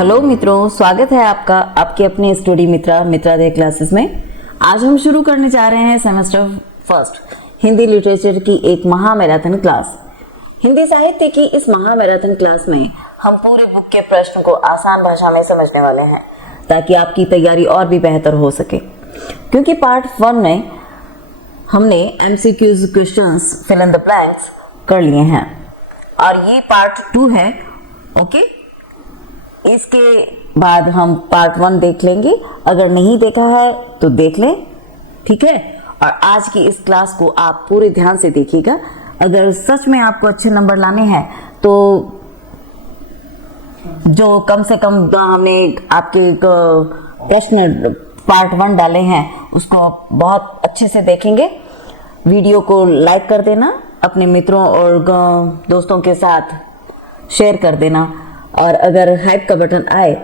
Hello मित्रों, स्वागत है आपका आपके अपने स्टडी मित्रा दे क्लासेस में। आज हम शुरू करने जा रहे हैं सेमेस्टर फर्स्ट हिंदी लिटरेचर की एक महामैराथन क्लास। हिंदी साहित्य की इस महामैराथन क्लास में हम पूरे बुक के प्रश्न को आसान भाषा में समझने वाले हैं ताकि आपकी तैयारी और भी बेहतर हो सके। क्योंकि पार्ट 1 में हमने MCQs questions fill in the blanks कर लिए हैं और ये पार्ट 2 है। ओके, इसके बाद हम पार्ट 1 देख लेंगे। अगर नहीं देखा है तो देख लें, ठीक है। और आज की इस क्लास को आप पूरे ध्यान से देखिएगा। अगर सच में आपको अच्छे नंबर लाने हैं तो जो कम से कम हमने आपके प्रश्न पार्ट 1 डाले हैं उसको आप बहुत अच्छे से देखेंगे। वीडियो को लाइक कर देना, अपने मित्रों और दोस्तों के साथ शेयर कर देना। और अगर हाइप का बटन आए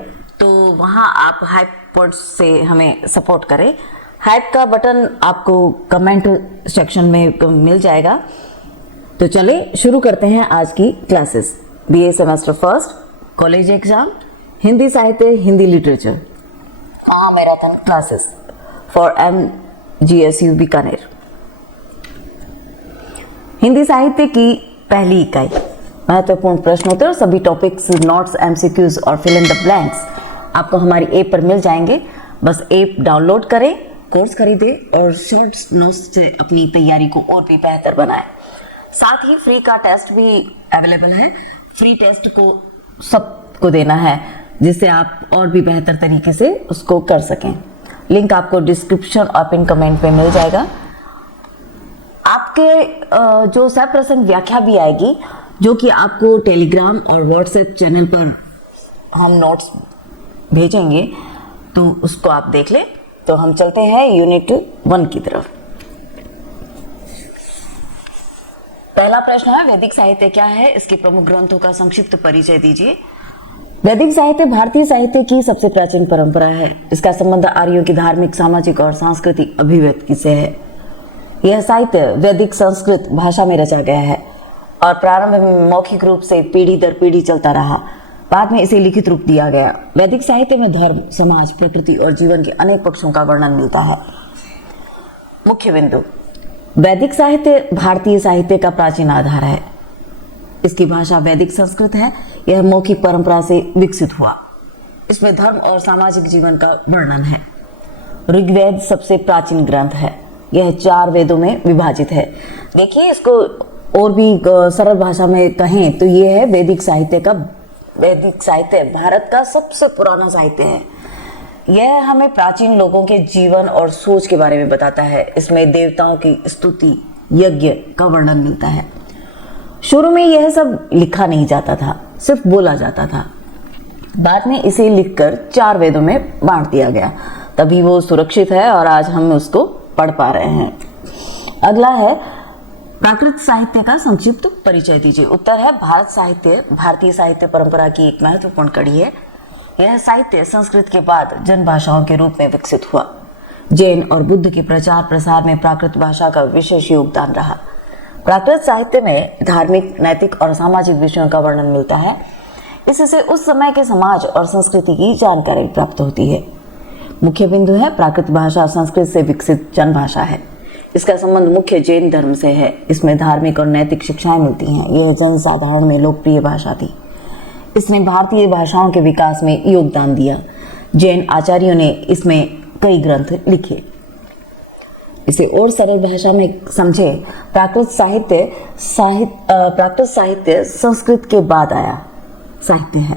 तो वहाँ आप हाइप पोर्ट्स से हमें सपोर्ट करें। हाइप का बटन आपको कमेंट सेक्शन में मिल जाएगा। तो चले शुरू करते हैं आज की classes. BA semester first college exam Hindi साहित्य हिंदी लिटरेचर महामैराथन classes for MGSU Bikaner. Hindi साहित्य की पहली इकाई महत्वपूर्ण प्रश्नोत्तर, सभी टॉपिक्स, नोट्स, MCQs और फिल इन द ब्लैंक्स आपको हमारी ऐप पर मिल जाएंगे। बस ऐप डाउनलोड करें, कोर्स खरीदें और शॉर्ट्स नोट्स से अपनी तैयारी को और भी बेहतर बनाएं। साथ ही फ्री का टेस्ट भी अवेलेबल है। फ्री टेस्ट को सबको देना है जिससे आप और भी बेहतर तरीके से उसको कर सकें। लिंक आपको डिस्क्रिप्शन और पिन कमेंट पे मिल जाएगा। आपके जो सप्रसंग व्याख्या भी आएगी जो कि आपको टेलीग्राम और व्हाट्सएप चैनल पर हम नोट्स भेजेंगे, तो उसको आप देख लें। तो हम चलते हैं यूनिट 1 की तरफ। पहला प्रश्न है, वैदिक साहित्य क्या है? इसके प्रमुख ग्रंथों का संक्षिप्त परिचय दीजिए। वैदिक साहित्य भारतीय साहित्य की सबसे प्राचीन परंपरा है। इसका संबंध आर्यों की धार्मिक, सामाजिक और सांस्कृतिक अभिव्यक्ति से है। यह साहित्य वैदिक संस्कृत भाषा में रचा गया है और प्रारंभ में मौखिक रूप से पीढ़ी दर पीढ़ी चलता रहा। बाद में इसे लिखित रूप दिया गया। वैदिक साहित्य में धर्म, समाज, प्रकृति और जीवन के अनेक पक्षों का वर्णन मिलता है। मुख्य बिंदु, वैदिक साहित्य भारतीय साहित्य का प्राचीन आधार है। इसकी भाषा वैदिक संस्कृत है। यह मौखिक परंपरा से विकसित हुआ। इसमें धर्म और सामाजिक जीवन का वर्णन है। ऋग्वेद सबसे प्राचीन ग्रंथ है। यह 4 वेदों में विभाजित है। देखिए, इसको और भी सरल भाषा में कहें तो ये है वैदिक साहित्य भारत का सबसे पुराना साहित्य है। यह हमें प्राचीन लोगों के जीवन और सोच के बारे में बताता है। इसमें देवताओं की स्तुति, यज्ञ का वर्णन मिलता है। शुरू में यह सब लिखा नहीं जाता था, सिर्फ बोला जाता था। बाद में इसे लिखकर 4 वेदों में बांट दिया गया, तभी वो सुरक्षित है और आज हम उसको पढ़ पा रहे हैं। अगला है, प्राकृत साहित्य का संक्षिप्त परिचय दीजिए। उत्तर है, भारतीय साहित्य परंपरा की एक महत्वपूर्ण कड़ी है। यह साहित्य संस्कृत के बाद जन भाषाओं के रूप में विकसित हुआ। जैन और बुद्ध के प्रचार प्रसार में प्राकृत भाषा का विशेष योगदान रहा। प्राकृत साहित्य में धार्मिक, नैतिक और सामाजिक विषयों का वर्णन मिलता है। इससे उस समय के समाज और संस्कृति की जानकारी प्राप्त होती है। मुख्य बिंदु है, प्राकृत भाषा संस्कृत से विकसित जन भाषा है। इसका संबंध मुख्य जैन धर्म से है। इसमें धार्मिक और नैतिक शिक्षाएं मिलती हैं। यह जनसाधारण में लोकप्रिय भाषा थी। इसने भारतीय भाषाओं के विकास में योगदान दिया। जैन आचार्यों ने इसमें कई ग्रंथ लिखे। इसे और सरल भाषा में समझे, प्राकृत साहित्य संस्कृत के बाद आया साहित्य है।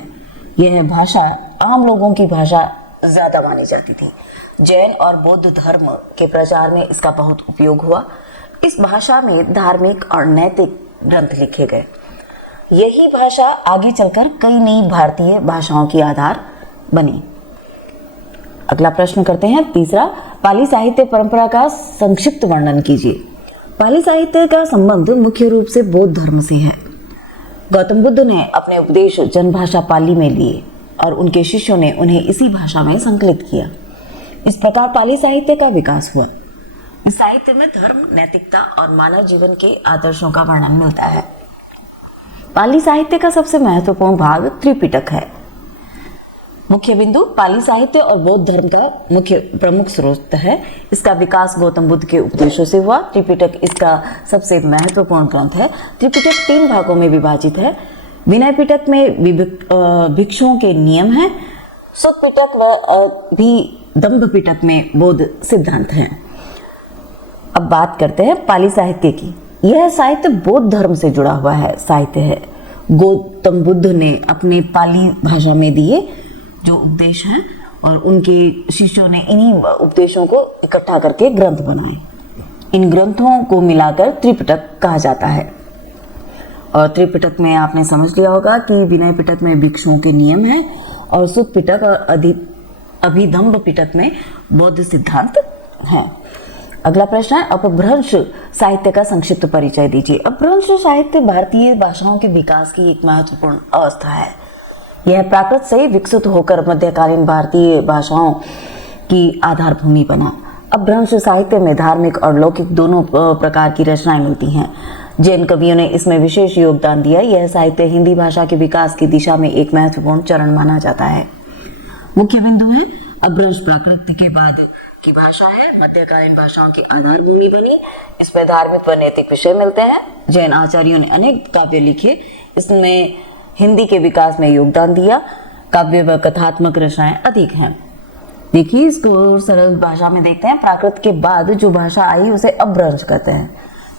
यह भाषा आम लोगों की भाषा ज्यादा मानी जाती थी। जैन और बौद्ध धर्म के प्रचार में इसका बहुत उपयोग हुआ। इस भाषा में धार्मिक और नैतिक ग्रंथ लिखे गए। यही भाषा आगे चलकर कई नई भारतीय भाषाओं की आधार बनी। अगला प्रश्न करते हैं, तीसरा, पाली साहित्य परंपरा का संक्षिप्त वर्णन कीजिए। पाली साहित्य का संबंध मुख्य रूप से बौद्ध धर्म से है। गौतम बुद्ध ने अपने उपदेश जनभाषा पाली में लिए और उनके शिष्यों ने उन्हें इसी भाषा में संकलित किया। इस प्रकार पाली साहित्य का विकास हुआ। इस साहित्य में धर्म, नैतिकता और मानव जीवन के आदर्शों का वर्णन मिलता है। पाली साहित्य का सबसे महत्वपूर्ण भाग त्रिपिटक है। मुख्य बिंदु पाली साहित्य और बौद्ध धर्म का मुख्य प्रमुख स्रोत है। इसका विकास गौतम बुद्ध के उपदेशों से हुआ। त्रिपिटक इसका सबसे महत्वपूर्ण ग्रंथ है। त्रिपिटक 3 भागों में विभाजित है। विनय पिटक में भिक्षुओं के नियम हैं। सुख पिटक व भी दंभ पिटक में बौद्ध सिद्धांत हैं। अब बात करते हैं पाली साहित्य की। यह साहित्य बौद्ध धर्म से जुड़ा हुआ है साहित्य है। गौतम बुद्ध ने अपने पाली भाषा में दिए जो उपदेश हैं और उनके शिष्यों ने इन्हीं उपदेशों को इकट्ठा करके ग्रंथ बनाए। इन ग्रंथों को मिलाकर त्रिपिटक कहा जाता है। और त्रिपिटक में आपने समझ लिया होगा कि विनय पिटक में भिक्षुओं के नियम हैं और सुख पिटक और अभिधम्ब पिटक में बौद्ध सिद्धांत हैं। अगला प्रश्न है अपभ्रंश साहित्य का संक्षिप्त परिचय दीजिए। अपभ्रंश साहित्य भारतीय भाषाओं के विकास की एक महत्वपूर्ण अवस्था है। यह प्राकृत से विकसित होकर मध्यकालीन भारतीय भाषाओं की आधारभूमि बना। अपभ्रंश साहित्य में धार्मिक और लौकिक दोनों प्रकार की रचनाएं मिलती हैं। जैन कवियों ने इसमें विशेष योगदान दिया। यह साहित्य हिंदी भाषा के विकास की दिशा में एक महत्वपूर्ण चरण माना जाता है। मुख्य बिंदु है अपभ्रंश प्राकृत के बाद की भाषा है। मध्यकालीन भाषाओं की आधारभूमि बनी। इसमें धार्मिक व नैतिक विषय मिलते हैं। जैन आचार्यों ने अनेक काव्य लिखे। इसमें हिंदी के विकास में योगदान दिया। काव्य व कथात्मक रचनाएं अधिक हैं। देखिए इसको सरल भाषा में देखते हैं। प्राकृत के बाद जो भाषा आई उसे अपभ्रंश कहते हैं।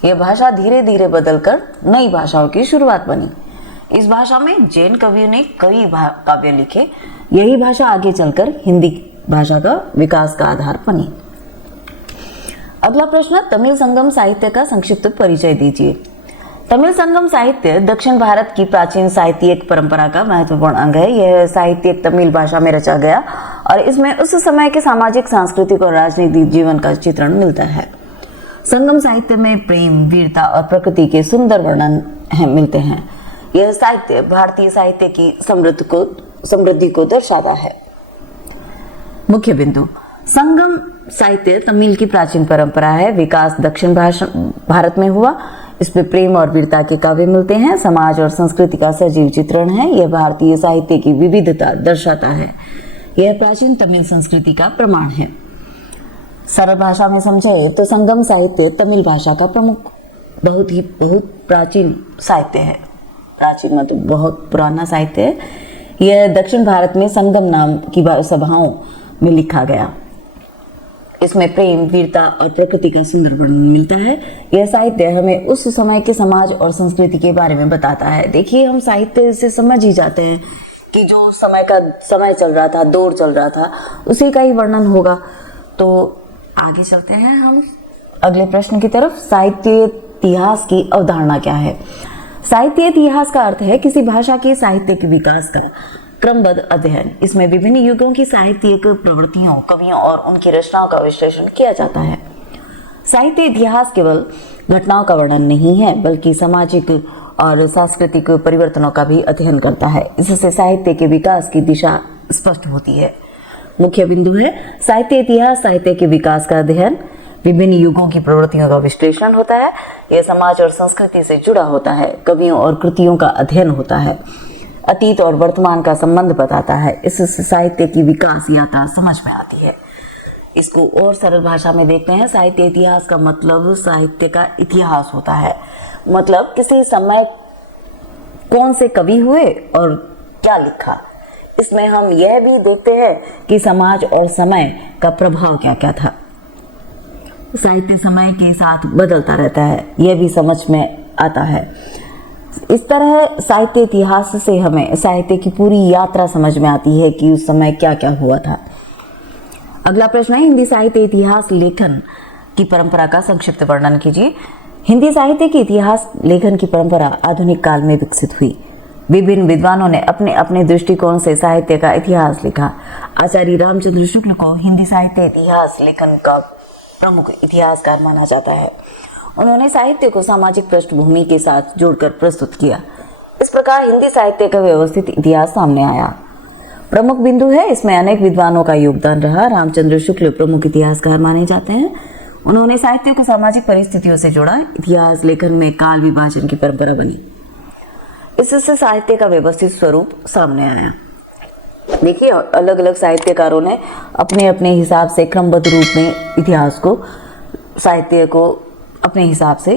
यह भाषा धीरे धीरे बदलकर नई भाषाओं की शुरुआत बनी। इस भाषा में जैन कवियों ने कई काव्य लिखे। यही भाषा आगे चलकर हिंदी भाषा का विकास का आधार बनी। अगला प्रश्न तमिल संगम साहित्य का संक्षिप्त परिचय दीजिए। तमिल संगम साहित्य दक्षिण भारत की प्राचीन साहित्यिक परंपरा का महत्वपूर्ण अंग है। यह साहित्य तमिल भाषा में रचा गया और इसमें उस समय के सामाजिक, सांस्कृतिक और राजनीतिक जीवन का चित्रण मिलता है। संगम साहित्य में प्रेम, वीरता और प्रकृति के सुंदर वर्णन मिलते हैं। यह साहित्य भारतीय साहित्य की समृद्धि को दर्शाता है। मुख्य बिंदु संगम साहित्य तमिल की प्राचीन परंपरा है। विकास दक्षिण भारत में हुआ। इसमें प्रेम और वीरता के काव्य मिलते हैं। समाज और संस्कृति का सजीव चित्रण है। यह भारतीय साहित्य की विविधता दर्शाता है। यह प्राचीन तमिल संस्कृति का प्रमाण है। सरल भाषा में समझे तो संगम साहित्य तमिल भाषा का बहुत प्राचीन साहित्य है। प्राचीन मतलब बहुत पुराना साहित्य है। यह दक्षिण भारत में संगम नाम की सभाओं में लिखा गया। इसमें प्रेम, वीरता और प्रकृति का सुंदर वर्णन मिलता है। यह साहित्य हमें उस समय के समाज और संस्कृति के बारे में बताता है। देखिए हम साहित्य से समझ ही जाते हैं कि जो समय चल रहा था, दौर चल रहा था, उसी का ही वर्णन होगा। तो आगे चलते हैं हम अगले प्रश्न की तरफ। साहित्य इतिहास की अवधारणा क्या है? साहित्य इतिहास का अर्थ है किसी भाषा के साहित्यिक विकास का क्रमबद्ध अध्ययन। इसमें विभिन्न युगों की साहित्यिक प्रवृत्तियों, कवियों और उनकी रचनाओं का विश्लेषण किया जाता है। साहित्य इतिहास केवल घटनाओं का वर्णन नहीं है बल्कि सामाजिक और सांस्कृतिक परिवर्तनों का भी अध्ययन करता है। इससे साहित्य के विकास की दिशा स्पष्ट होती है। मुख्य बिंदु है साहित्य इतिहास साहित्य के विकास का अध्ययन। विभिन्न युगों की प्रवृत्तियों का विश्लेषण होता है। यह समाज और संस्कृति से जुड़ा होता है। कवियों और कृतियों का अध्ययन होता है। अतीत और वर्तमान का संबंध बताता है। इससे साहित्य की विकास यात्रा समझ में आती है। इसको और सरल भाषा में देखते हैं। साहित्य इतिहास का मतलब साहित्य का इतिहास होता है। मतलब किसी समय कौन से कवि हुए और क्या लिखा। इसमें हम यह भी देखते हैं कि समाज और समय का प्रभाव क्या क्या था। साहित्य समय के साथ बदलता रहता है, यह भी समझ में आता है। इस तरह साहित्य इतिहास से हमें साहित्य की पूरी यात्रा समझ में आती है कि उस समय क्या क्या हुआ था। अगला प्रश्न है हिंदी साहित्य इतिहास लेखन की परंपरा का संक्षिप्त वर्णन कीजिए। हिंदी साहित्य की इतिहास लेखन की परंपरा आधुनिक काल में विकसित हुई। विभिन्न विद्वानों ने अपने अपने दृष्टिकोण से साहित्य का इतिहास लिखा। आचार्य रामचंद्र शुक्ल को हिंदी साहित्य इतिहास लेखन का प्रमुख इतिहासकार माना जाता है। उन्होंने साहित्य को सामाजिक पृष्ठभूमि के साथ जोड़कर प्रस्तुत किया। इस प्रकार हिंदी साहित्य का व्यवस्थित इतिहास सामने आया। प्रमुख बिंदु है इसमें अनेक विद्वानों का योगदान रहा। रामचंद्र शुक्ल प्रमुख इतिहासकार माने जाते हैं। उन्होंने साहित्य को सामाजिक परिस्थितियों से जोड़ा। इतिहास लेखन में काल विभाजन की परंपरा बनी। इससे साहित्य का व्यवस्थित स्वरूप सामने आया। देखिए, अलग अलग साहित्यकारों ने अपने अपने हिसाब से क्रमबद्ध रूप में इतिहास को, साहित्य को अपने हिसाब से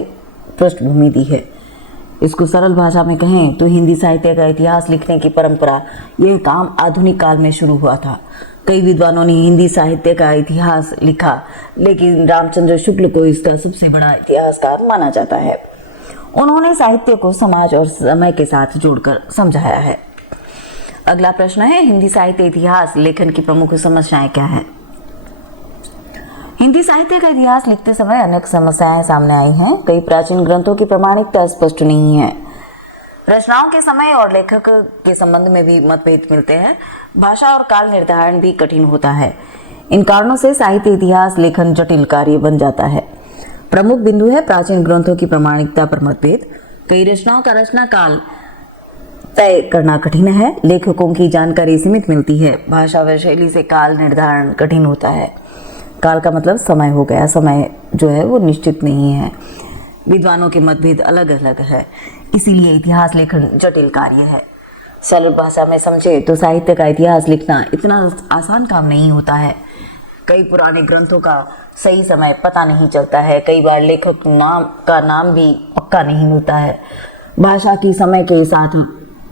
पृष्ठभूमि दी है। इसको सरल भाषा में कहें तो हिंदी साहित्य का इतिहास लिखने की परंपरा, यह काम आधुनिक काल में शुरू हुआ था। कई विद्वानों ने हिंदी साहित्य का इतिहास लिखा, लेकिन रामचंद्र शुक्ल को इसका सबसे बड़ा इतिहासकार माना जाता है। उन्होंने साहित्य को समाज और समय के साथ जोड़कर समझाया है। अगला प्रश्न है, हिंदी साहित्य इतिहास लेखन की प्रमुख समस्याएं क्या है? हिंदी साहित्य का इतिहास लिखते समय अनेक समस्याएं सामने आई हैं। कई प्राचीन ग्रंथों की प्रामाणिकता स्पष्ट नहीं है। रचनाओं के समय और लेखक के संबंध में भी मतभेद मिलते हैं। भाषा और काल निर्धारण भी कठिन होता है। इन कारणों से साहित्य इतिहास लेखन जटिल कार्य बन जाता है। प्रमुख बिंदु है प्राचीन ग्रंथों की प्रामाणिकता पर मतभेद। कई रचनाओं का रचना काल तय करना कठिन है। लेखकों की जानकारी सीमित मिलती है। भाषा व शैली से काल निर्धारण कठिन होता है। काल का मतलब समय हो गया, समय जो है वो निश्चित नहीं है। विद्वानों के मतभेद अलग अलग है, इसीलिए इतिहास लेखन जटिल कार्य है। सरल भाषा में समझे तो साहित्य का इतिहास लिखना इतना आसान काम नहीं होता है। कई पुराने ग्रंथों का सही समय पता नहीं चलता है। कई बार लेखक का नाम भी पक्का नहीं मिलता है। भाषा की समय के साथ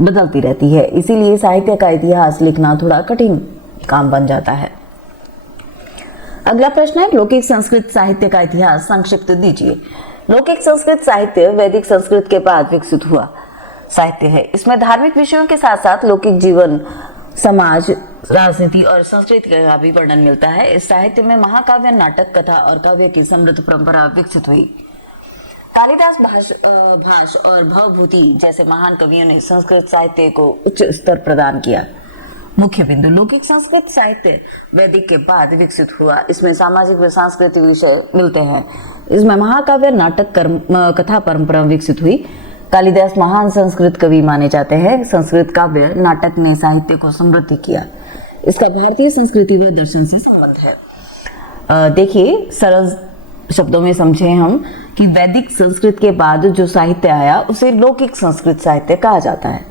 बदलती रहती है, इसीलिए साहित्य का इतिहास लिखना थोड़ा कठिन काम बन जाता है। अगला प्रश्न है, लौकिक संस्कृत साहित्य का इतिहास संक्षिप्त दीजिए। लौकिक संस्कृत साहित्य वैदिक संस्कृत के बाद विकसित हुआ साहित्य है। इसमें धार्मिक विषयों के साथ साथ लौकिक जीवन, समाज, राजनीति और संस्कृति का भी वर्णन मिलता है। इस साहित्य में महाकाव्य, नाटक, कथा और काव्य की समृद्ध परंपरा विकसित हुई। कालिदास, भाष और भवभूति जैसे महान कवियों ने संस्कृत साहित्य को उच्च स्तर प्रदान किया। मुख्य बिंदु, लौकिक संस्कृत साहित्य वैदिक के बाद विकसित हुआ। इसमें सामाजिक व सांस्कृतिक विषय मिलते हैं। इसमें महाकाव्य, नाटक, कथा परंपरा विकसित हुई। कालिदास महान संस्कृत कवि माने जाते हैं। संस्कृत काव्य, नाटक ने साहित्य को समृद्ध किया। इसका भारतीय संस्कृति व दर्शन से संबंध है। देखिए, सरल शब्दों में समझे हम कि वैदिक संस्कृत के बाद जो साहित्य आया उसे लौकिक संस्कृत साहित्य कहा जाता है।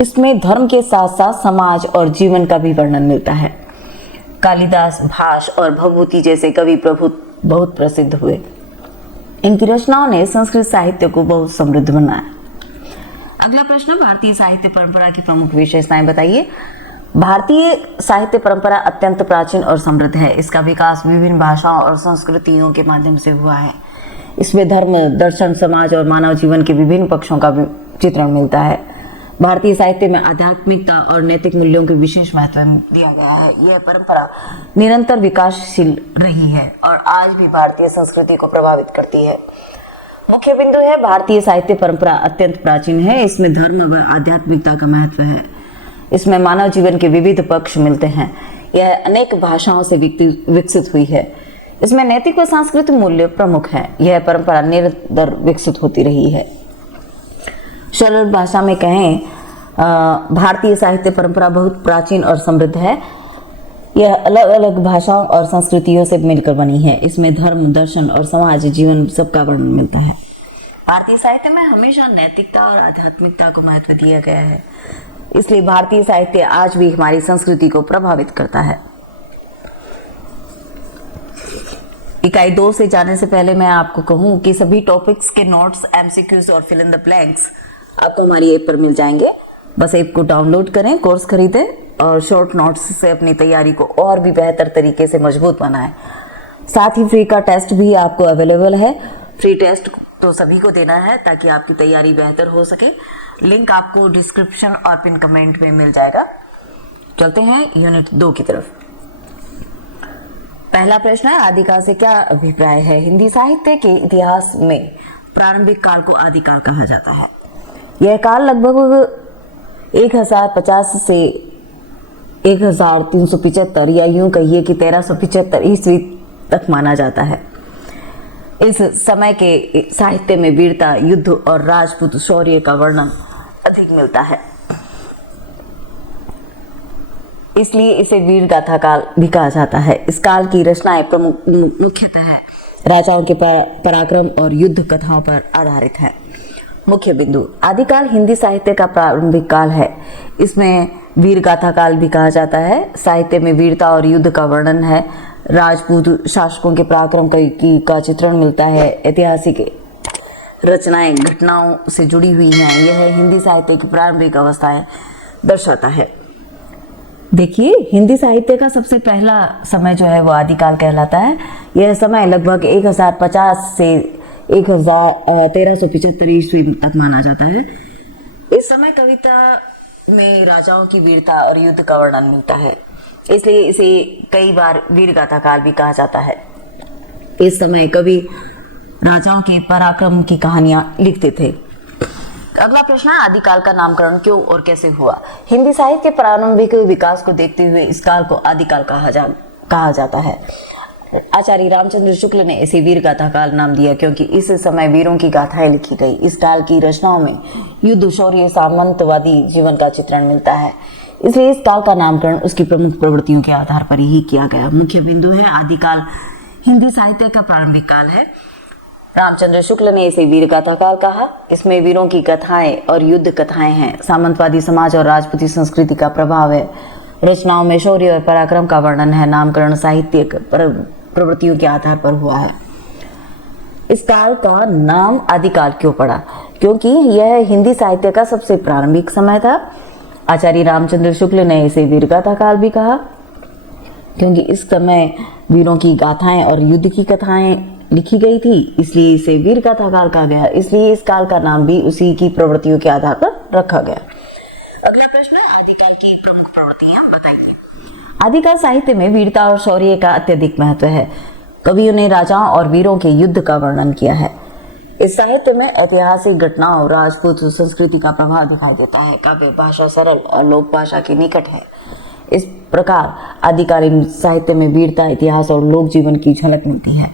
इसमें धर्म के साथ साथ समाज और जीवन का भी वर्णन मिलता है। कालिदास, भाष और भवभूति जैसे कवि बहुत प्रसिद्ध हुए। इनकी रचनाओं ने संस्कृत साहित्य को बहुत समृद्ध बनाया। अगला प्रश्न, भारतीय साहित्य परंपरा की प्रमुख विशेषताएं बताइए। भारतीय साहित्य परंपरा अत्यंत प्राचीन और समृद्ध है। इसका विकास विभिन्न भाषाओं और संस्कृतियों के माध्यम से हुआ है। इसमें धर्म, दर्शन, समाज और मानव जीवन के विभिन्न पक्षों का चित्रण मिलता है। भारतीय साहित्य में आध्यात्मिकता और नैतिक मूल्यों के विशेष महत्व दिया गया है। यह परंपरा निरंतर विकासशील रही है और आज भी भारतीय संस्कृति को प्रभावित करती है। मुख्य बिंदु है, भारतीय साहित्य परंपरा अत्यंत प्राचीन है। इसमें धर्म व आध्यात्मिकता का महत्व है। इसमें मानव जीवन के विविध पक्ष मिलते हैं। यह अनेक भाषाओं से विकसित हुई है। इसमें नैतिक व सांस्कृतिक मूल्य प्रमुख है। यह परंपरा निरंतर विकसित होती रही है। सरल भाषा में कहें, भारतीय साहित्य परंपरा बहुत प्राचीन और समृद्ध है। यह अलग अलग भाषाओं और संस्कृतियों से मिलकर बनी है। इसमें धर्म, दर्शन और समाज जीवन सबका वर्णन मिलता है। भारतीय साहित्य में हमेशा नैतिकता और आध्यात्मिकता को महत्व दिया गया है। इसलिए भारतीय साहित्य आज भी हमारी संस्कृति को प्रभावित करता है। इकाई 2 से जाने से पहले मैं आपको कहूं कि सभी टॉपिक्स के नोट्स, एमसीक्यूज और फिल इन द ब्लैंक्स आपको हमारी ऐप पर मिल जाएंगे। बस ऐप को डाउनलोड करें, कोर्स खरीदें और शॉर्ट नोट्स से अपनी तैयारी को और भी बेहतर तरीके से मजबूत बनाएं। साथ ही फ्री का टेस्ट भी आपको अवेलेबल है। फ्री टेस्ट तो सभी को देना है ताकि आपकी तैयारी बेहतर हो सके। लिंक आपको डिस्क्रिप्शन और पिन कमेंट में मिल जाएगा। चलते हैं यूनिट 2 की तरफ। पहला प्रश्न है, आदिकाल से क्या अभिप्राय है? हिंदी साहित्य के इतिहास में प्रारंभिक काल को आदिकाल कहा जाता है। यह काल लगभग 1050 से 1375 या यूं कहिए कि 1375 ईस्वी तक माना जाता है। इस समय के साहित्य में वीरता, युद्ध और राजपूत शौर्य का वर्णन अधिक मिलता है। इसलिए इसे वीर गाथा काल भी कहा जाता है। इस काल की रचनाएं मुख्यतः राजाओं के पराक्रम और युद्ध कथाओं पर आधारित है। मुख्य बिंदु। आदिकाल हिंदी साहित्य का प्रारंभिक काल है। इसमें वीर गाथा काल भी कहा जाता है। साहित्य में वीरता और युद्ध का वर्णन है। राजपूत शासकों के पराक्रम का चित्रण मिलता है। ऐतिहासिक रचनाएं घटनाओं से जुड़ी हुई हैं। यह हिंदी साहित्य की प्रारंभिक अवस्थाएं दर्शाता है। देखिए, हिंदी साहित्य का सबसे पहला समय जो है वो आदिकाल कहलाता है। यह समय लगभग 1050 से 1375 ईस्वी तक माना जाता है। इस समय कविता में राजाओं की वीरता और युद्ध का वर्णन मिलता है, इसलिए इसे कई बार वीर गाथा काल भी कहा जाता है। इस समय कवि राजाओं के पराक्रम की कहानियां लिखते थे। अगला प्रश्न है, आदिकाल का नामकरण क्यों और कैसे हुआ? हिंदी साहित्य के प्रारंभिक विकास को देखते हुए इस काल को आदिकाल कहा जाता है। आचार्य रामचंद्र शुक्ल ने इसे वीर गाथा काल नाम दिया, क्योंकि इस समय वीरों की गाथाएं लिखी गई। इस काल की रचनाओं में युद्ध, शौर्य, सामंतवादी जीवन का चित्रण मिलता है, इसलिए इस काल का नामकरण उसकी प्रमुख प्रवृत्तियों के आधार पर ही किया गया। मुख्य बिंदु है, आदिकाल हिंदी साहित्य का प्रारंभिक काल है। रामचंद्र शुक्ल ने इसे वीर गाथा काल कहा। इसमें वीरों की कथाएं और युद्ध कथाएं हैं। सामंतवादी समाज और राजपूती संस्कृति का प्रभाव है। रचनाओं में शौर्य और पराक्रम का वर्णन है। नामकरण साहित्यिक प्रवृत्तियों के आधार पर हुआ है। इस काल का नाम आदिकाल क्यों पड़ा? क्योंकि यह हिंदी साहित्य का सबसे प्रारंभिक समय था। आचार्य रामचंद्र शुक्ल ने इसे वीर गाथा काल भी कहा, क्योंकि इस समय वीरों की गाथाएं और युद्ध की कथाएं लिखी गई थी, इसलिए इसे वीर गाथा काल कहा गया। इसलिए इस काल का नाम भी उसी की प्रवृत्तियों के आधार पर रखा गया। अगला प्रश्न है, आदिकाल की प्रमुख प्रवृत्तियां बताइए। आदिकाल साहित्य में वीरता और शौर्य का अत्यधिक महत्व है। कवियों ने राजाओं और वीरों के युद्ध का वर्णन किया है। इस साहित्य में ऐतिहासिक घटनाओं, राजपूत संस्कृति का प्रभाव दिखाई देता है। काव्य भाषा सरल और लोक भाषा के निकट है। इस प्रकार आदिकालीन साहित्य में वीरता, इतिहास और लोक जीवन की झलक मिलती है।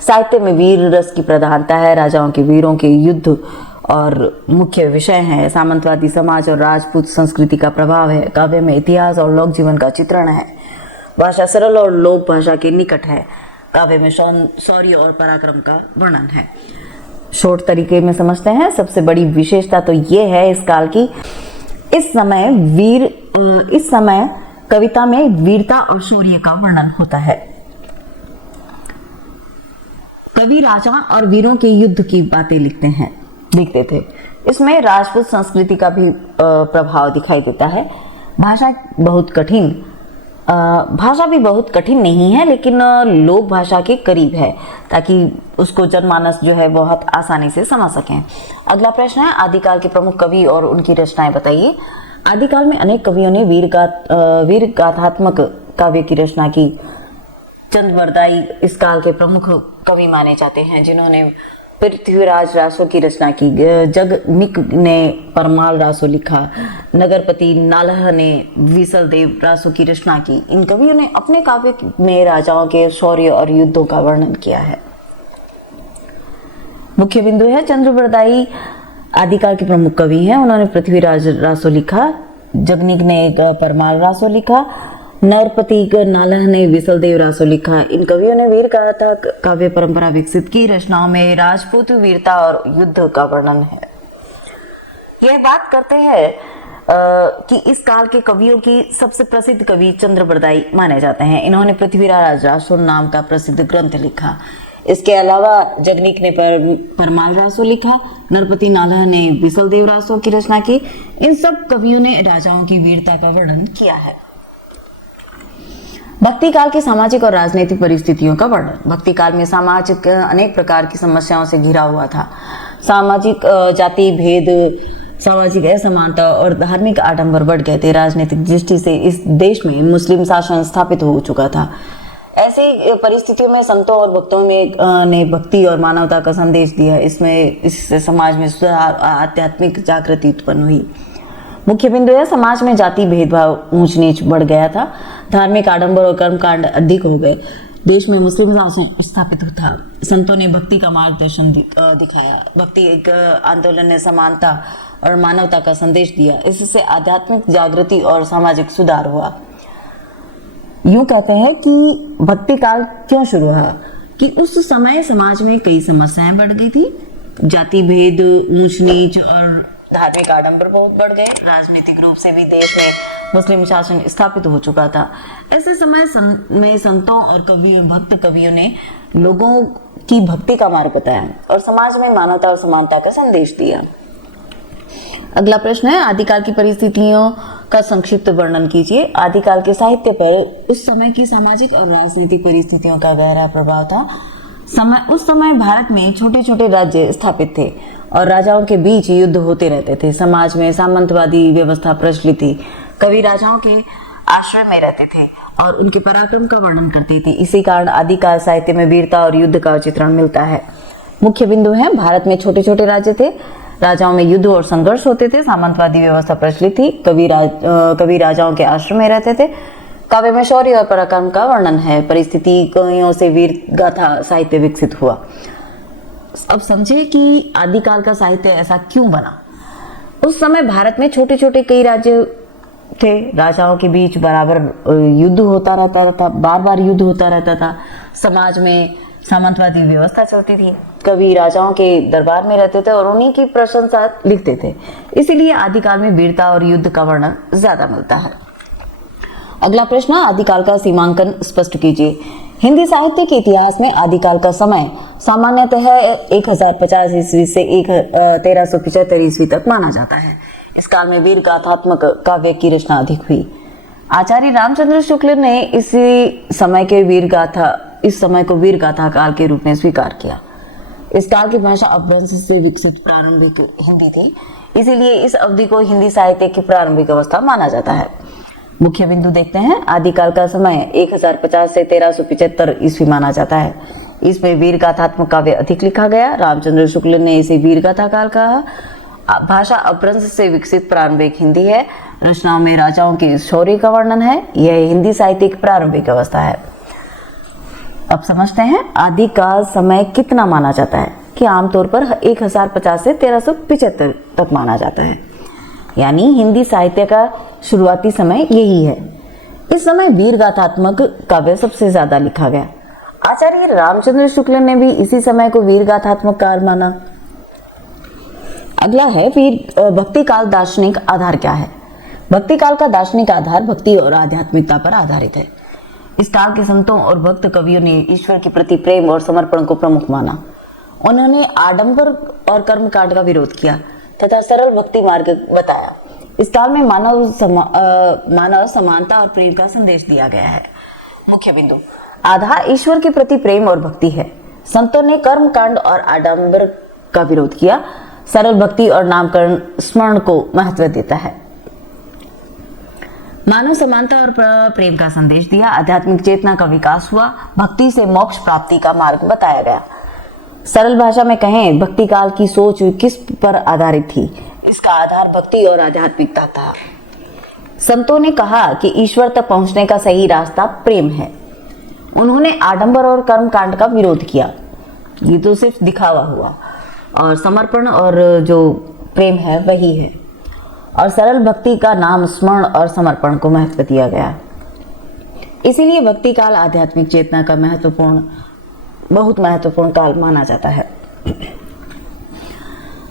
साहित्य में वीर रस की प्रधानता है। राजाओं के, वीरों के युद्ध और मुख्य विषय है। सामंतवादी समाज और राजपूत संस्कृति का प्रभाव है। काव्य में इतिहास और लोक जीवन का चित्रण है। भाषा सरल और लोक भाषा के निकट है। काव्य में शौर्य और पराक्रम का वर्णन है। शॉर्ट तरीके में समझते हैं। सबसे बड़ी विशेषता तो ये है इस काल की, इस समय कविता में वीरता और शौर्य का वर्णन होता है। कवि राजा और वीरों के युद्ध की बातें लिखते थे। इसमें राजपूत संस्कृति का भी प्रभाव दिखाई देता है। भाषा भी बहुत कठिन नहीं है, लेकिन लोक भाषा के करीब है, ताकि उसको जनमानस जो है बहुत आसानी से समझ सकें। अगला प्रश्न है, आदिकाल के प्रमुख कवि और उनकी रचनाएं बताइए। आदिकाल में अनेक कवियों ने वीर गाथात्मक काव्य की रचना की। चंद्रबरदाई इस काल के प्रमुख कवि माने जाते हैं, जिन्होंने पृथ्वीराज रासो की रचना की। जगनिक ने परमाल रासो लिखा। नगरपति नालह ने विसल देव रासो की रचना की। इन कवियों ने अपने काव्य में राजाओं के शौर्य और युद्धों का वर्णन किया है। मुख्य बिंदु है, चंद्रबरदाई आदिकाल के प्रमुख कवि हैं। उन्होंने पृथ्वीराज रासो लिखा। जगनिक ने परमाल रासो लिखा। नरपति नालह ने विसल देव रासो लिखा। इन कवियों ने वीर गाथा काव्य परंपरा विकसित की। रचनाओं में राजपूत वीरता और युद्ध का वर्णन है। यह बात करते हैं कि इस काल के कवियों की सबसे प्रसिद्ध कवि चंद्रबरदाई माने जाते हैं। इन्होंने पृथ्वीराज रासो नाम का प्रसिद्ध ग्रंथ लिखा। इसके अलावा जगनिक ने परमाल रासो लिखा। नरपति नालह ने विसल देव रासो की रचना की। इन सब कवियों ने राजाओं की वीरता का वर्णन किया है। भक्ति काल की सामाजिक और राजनीतिक परिस्थितियों का वर्णन। भक्ति काल में समाज अनेक प्रकार की समस्याओं से घिरा हुआ था। सामाजिक जाति भेद, सामाजिक असमानता और धार्मिक आडंबर बढ़ गए थे। राजनीतिक दृष्टि से इस देश में मुस्लिम शासन स्थापित हो चुका था। ऐसे परिस्थितियों में संतों और भक्तों ने भक्ति और मानवता का संदेश दिया। इससे समाज में सुधार, आध्यात्मिक जागृति उत्पन्न हुई। मुख्य बिंदु है, समाज में जाति भेदभाव, ऊंच नीच बढ़ गया था। धार्मिक आडंबर और कर्मकांड अधिक हो गए। देश में मुस्लिम शासन स्थापित था। संतों ने भक्ति का मार्गदर्शन दिखाया। भक्ति एक आंदोलन ने समानता और मानवता का संदेश दिया। इससे आध्यात्मिक जागृति और सामाजिक सुधार हुआ। यूं कहते हैं कि भक्ति काल क्यों शुरू हुआ, कि उस समय समाज में कई समस्याएं बढ़ गई थी। जाति भेद, ऊंच नीच और धार्मिक आडंबर बहुत बढ़ गए। राजनीतिक रूप से भी देश में मुस्लिम शासन स्थापित हो चुका था। ऐसे समय में संतों और भक्त कवियों ने लोगों की भक्ति का मार्ग बताया और समाज में मानवता और समानता का संदेश दिया। अगला प्रश्न है, आदिकाल की परिस्थितियों का संक्षिप्त वर्णन कीजिए। आदिकाल के साहित्य पर उस समय की सामाजिक और राजनीतिक परिस्थितियों का गहरा प्रभाव था। उस समय भारत में छोटे छोटे राज्य स्थापित थे और राजाओं के बीच युद्ध होते रहते थे। समाज में सामंतवादी व्यवस्था प्रचलित थी। कवि राजाओं के आश्रय में रहते थे और उनके पराक्रम का वर्णन करते थे। इसी कारण आदिकाल साहित्य में वीरता और युद्ध का चित्रण मिलता है। मुख्य बिंदु है, भारत में छोटे छोटे राज्य थे, राजाओं में युद्ध और संघर्ष होते थे, सामंतवादी व्यवस्था प्रचलित थी, कवि राजाओं के आश्रम में रहते थे, काव्य में शौर्य और पराक्रम का वर्णन है, परिस्थितियों से वीर गाथा साहित्य विकसित हुआ। अब समझे कि आदिकाल का साहित्य ऐसा क्यों बना। उस समय भारत में छोटे छोटे कई राज्य थे, राजाओं के बीच बराबर युद्ध होता रहता था, बार बार युद्ध होता रहता था, समाज में सामंतवादी व्यवस्था चलती थी, कवि राजाओं के दरबार में रहते थे और उन्हीं की प्रशंसा लिखते थे। इसीलिए आदिकाल में वीरता और युद्ध का वर्णन ज्यादा मिलता है। अगला प्रश्न, आदिकाल का सीमांकन स्पष्ट कीजिए। हिंदी साहित्य के इतिहास में आदिकाल का समय सामान्यतः 1050 ईस्वी से 1375 ईस्वी तक माना जाता है। इस काल में वीर गाथात्मक काव्य की रचना अधिक हुई। आचार्य रामचंद्र शुक्ल ने इस समय को वीर गाथा काल के रूप में स्वीकार किया। इस काल की भाषा अपभ्रंश से विकसित प्रारंभिक हिंदी थी, इसीलिए इस अवधि को हिंदी साहित्य की प्रारंभिक अवस्था माना जाता है। मुख्य बिंदु देखते हैं। आदिकाल का समय 1050 से 1375 ईस्वी माना जाता है। इसमें वीर गाथात्मक काव्य अधिक लिखा गया। रामचंद्र शुक्ल ने इसे वीर गाथा काल कहा। भाषा अपभ्रंश से विकसित प्रारंभिक हिंदी है। रचनाओं में राजाओं के शौर्य का वर्णन है। यह हिंदी साहित्य की प्रारंभिक अवस्था है। अब समझते हैं आदिकाल समय कितना माना जाता है कि आमतौर पर 1050 से 1375 तक माना जाता है, यानी हिंदी साहित्य का शुरुआती समय यही है। इस समय वीर गाथात्मक काव्य सबसे ज्यादा लिखा गया। आचार्य रामचंद्र शुक्ल ने भी इसी समय को वीर गाथात्मक काल माना। अगला है, भक्ति काल दार्शनिक आधार क्या है। भक्ति काल का दार्शनिक आधार भक्ति और आध्यात्मिकता पर आधारित है। इस काल के संतों और भक्त कवियों ने ईश्वर के प्रति प्रेम और समर्पण को प्रमुख माना। उन्होंने आडंबर और कर्मकांड का विरोध किया तथा सरल भक्ति मार्ग बताया। इस काल में मानव समानता और प्रेम का संदेश दिया गया है। मुख्य बिंदु, आधार ईश्वर के प्रति प्रेम और भक्ति है। संतों ने कर्मकांड और आडंबर का विरोध किया। सरल भक्ति और नामकरण स्मरण को महत्व देता है। मानव समानता और प्रेम का संदेश दिया। आध्यात्मिक चेतना का विकास हुआ। भक्ति से मोक्ष प्राप्ति का मार्ग बताया गया। सरल भाषा में कहें, भक्ति काल की सोच किस पर आधारित थी? इसका आधार भक्ति और आध्यात्मिकता था। संतों ने कहा कि ईश्वर तक पहुंचने का सही रास्ता प्रेम है। उन्होंने आडंबर और कर्मकांड का विरोध किया। ये तो सिर्फ दिखावा हुआ, और समर्पण और जो प्रेम है वही है। और सरल भक्ति का नाम स्मरण और समर्पण को महत्व दिया गया। इसीलिए भक्ति काल आध्यात्मिक चेतना का बहुत महत्वपूर्ण काल माना जाता है।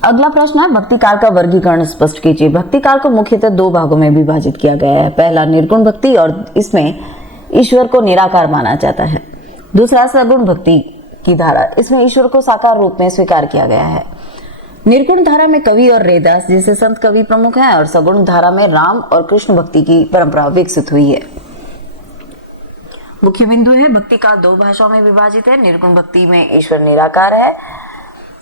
अगला प्रश्न है, भक्ति काल का वर्गीकरण स्पष्ट कीजिए। भक्ति काल को मुख्यतः दो भागों में विभाजित किया गया है। पहला निर्गुण भक्ति, और इसमें ईश्वर को निराकार माना जाता है। दूसरा सगुण भक्ति की धारा, इसमें ईश्वर को साकार रूप में स्वीकार किया गया है। निर्गुण धारा में कवि और रैदास जैसे संत कवि प्रमुख हैं, और सगुण धारा में राम और कृष्ण भक्ति की परंपरा विकसित हुई है। मुख्य बिंदु है, भक्ति काल दो भाषाओं में विभाजित है। निर्गुण भक्ति में ईश्वर निराकार है,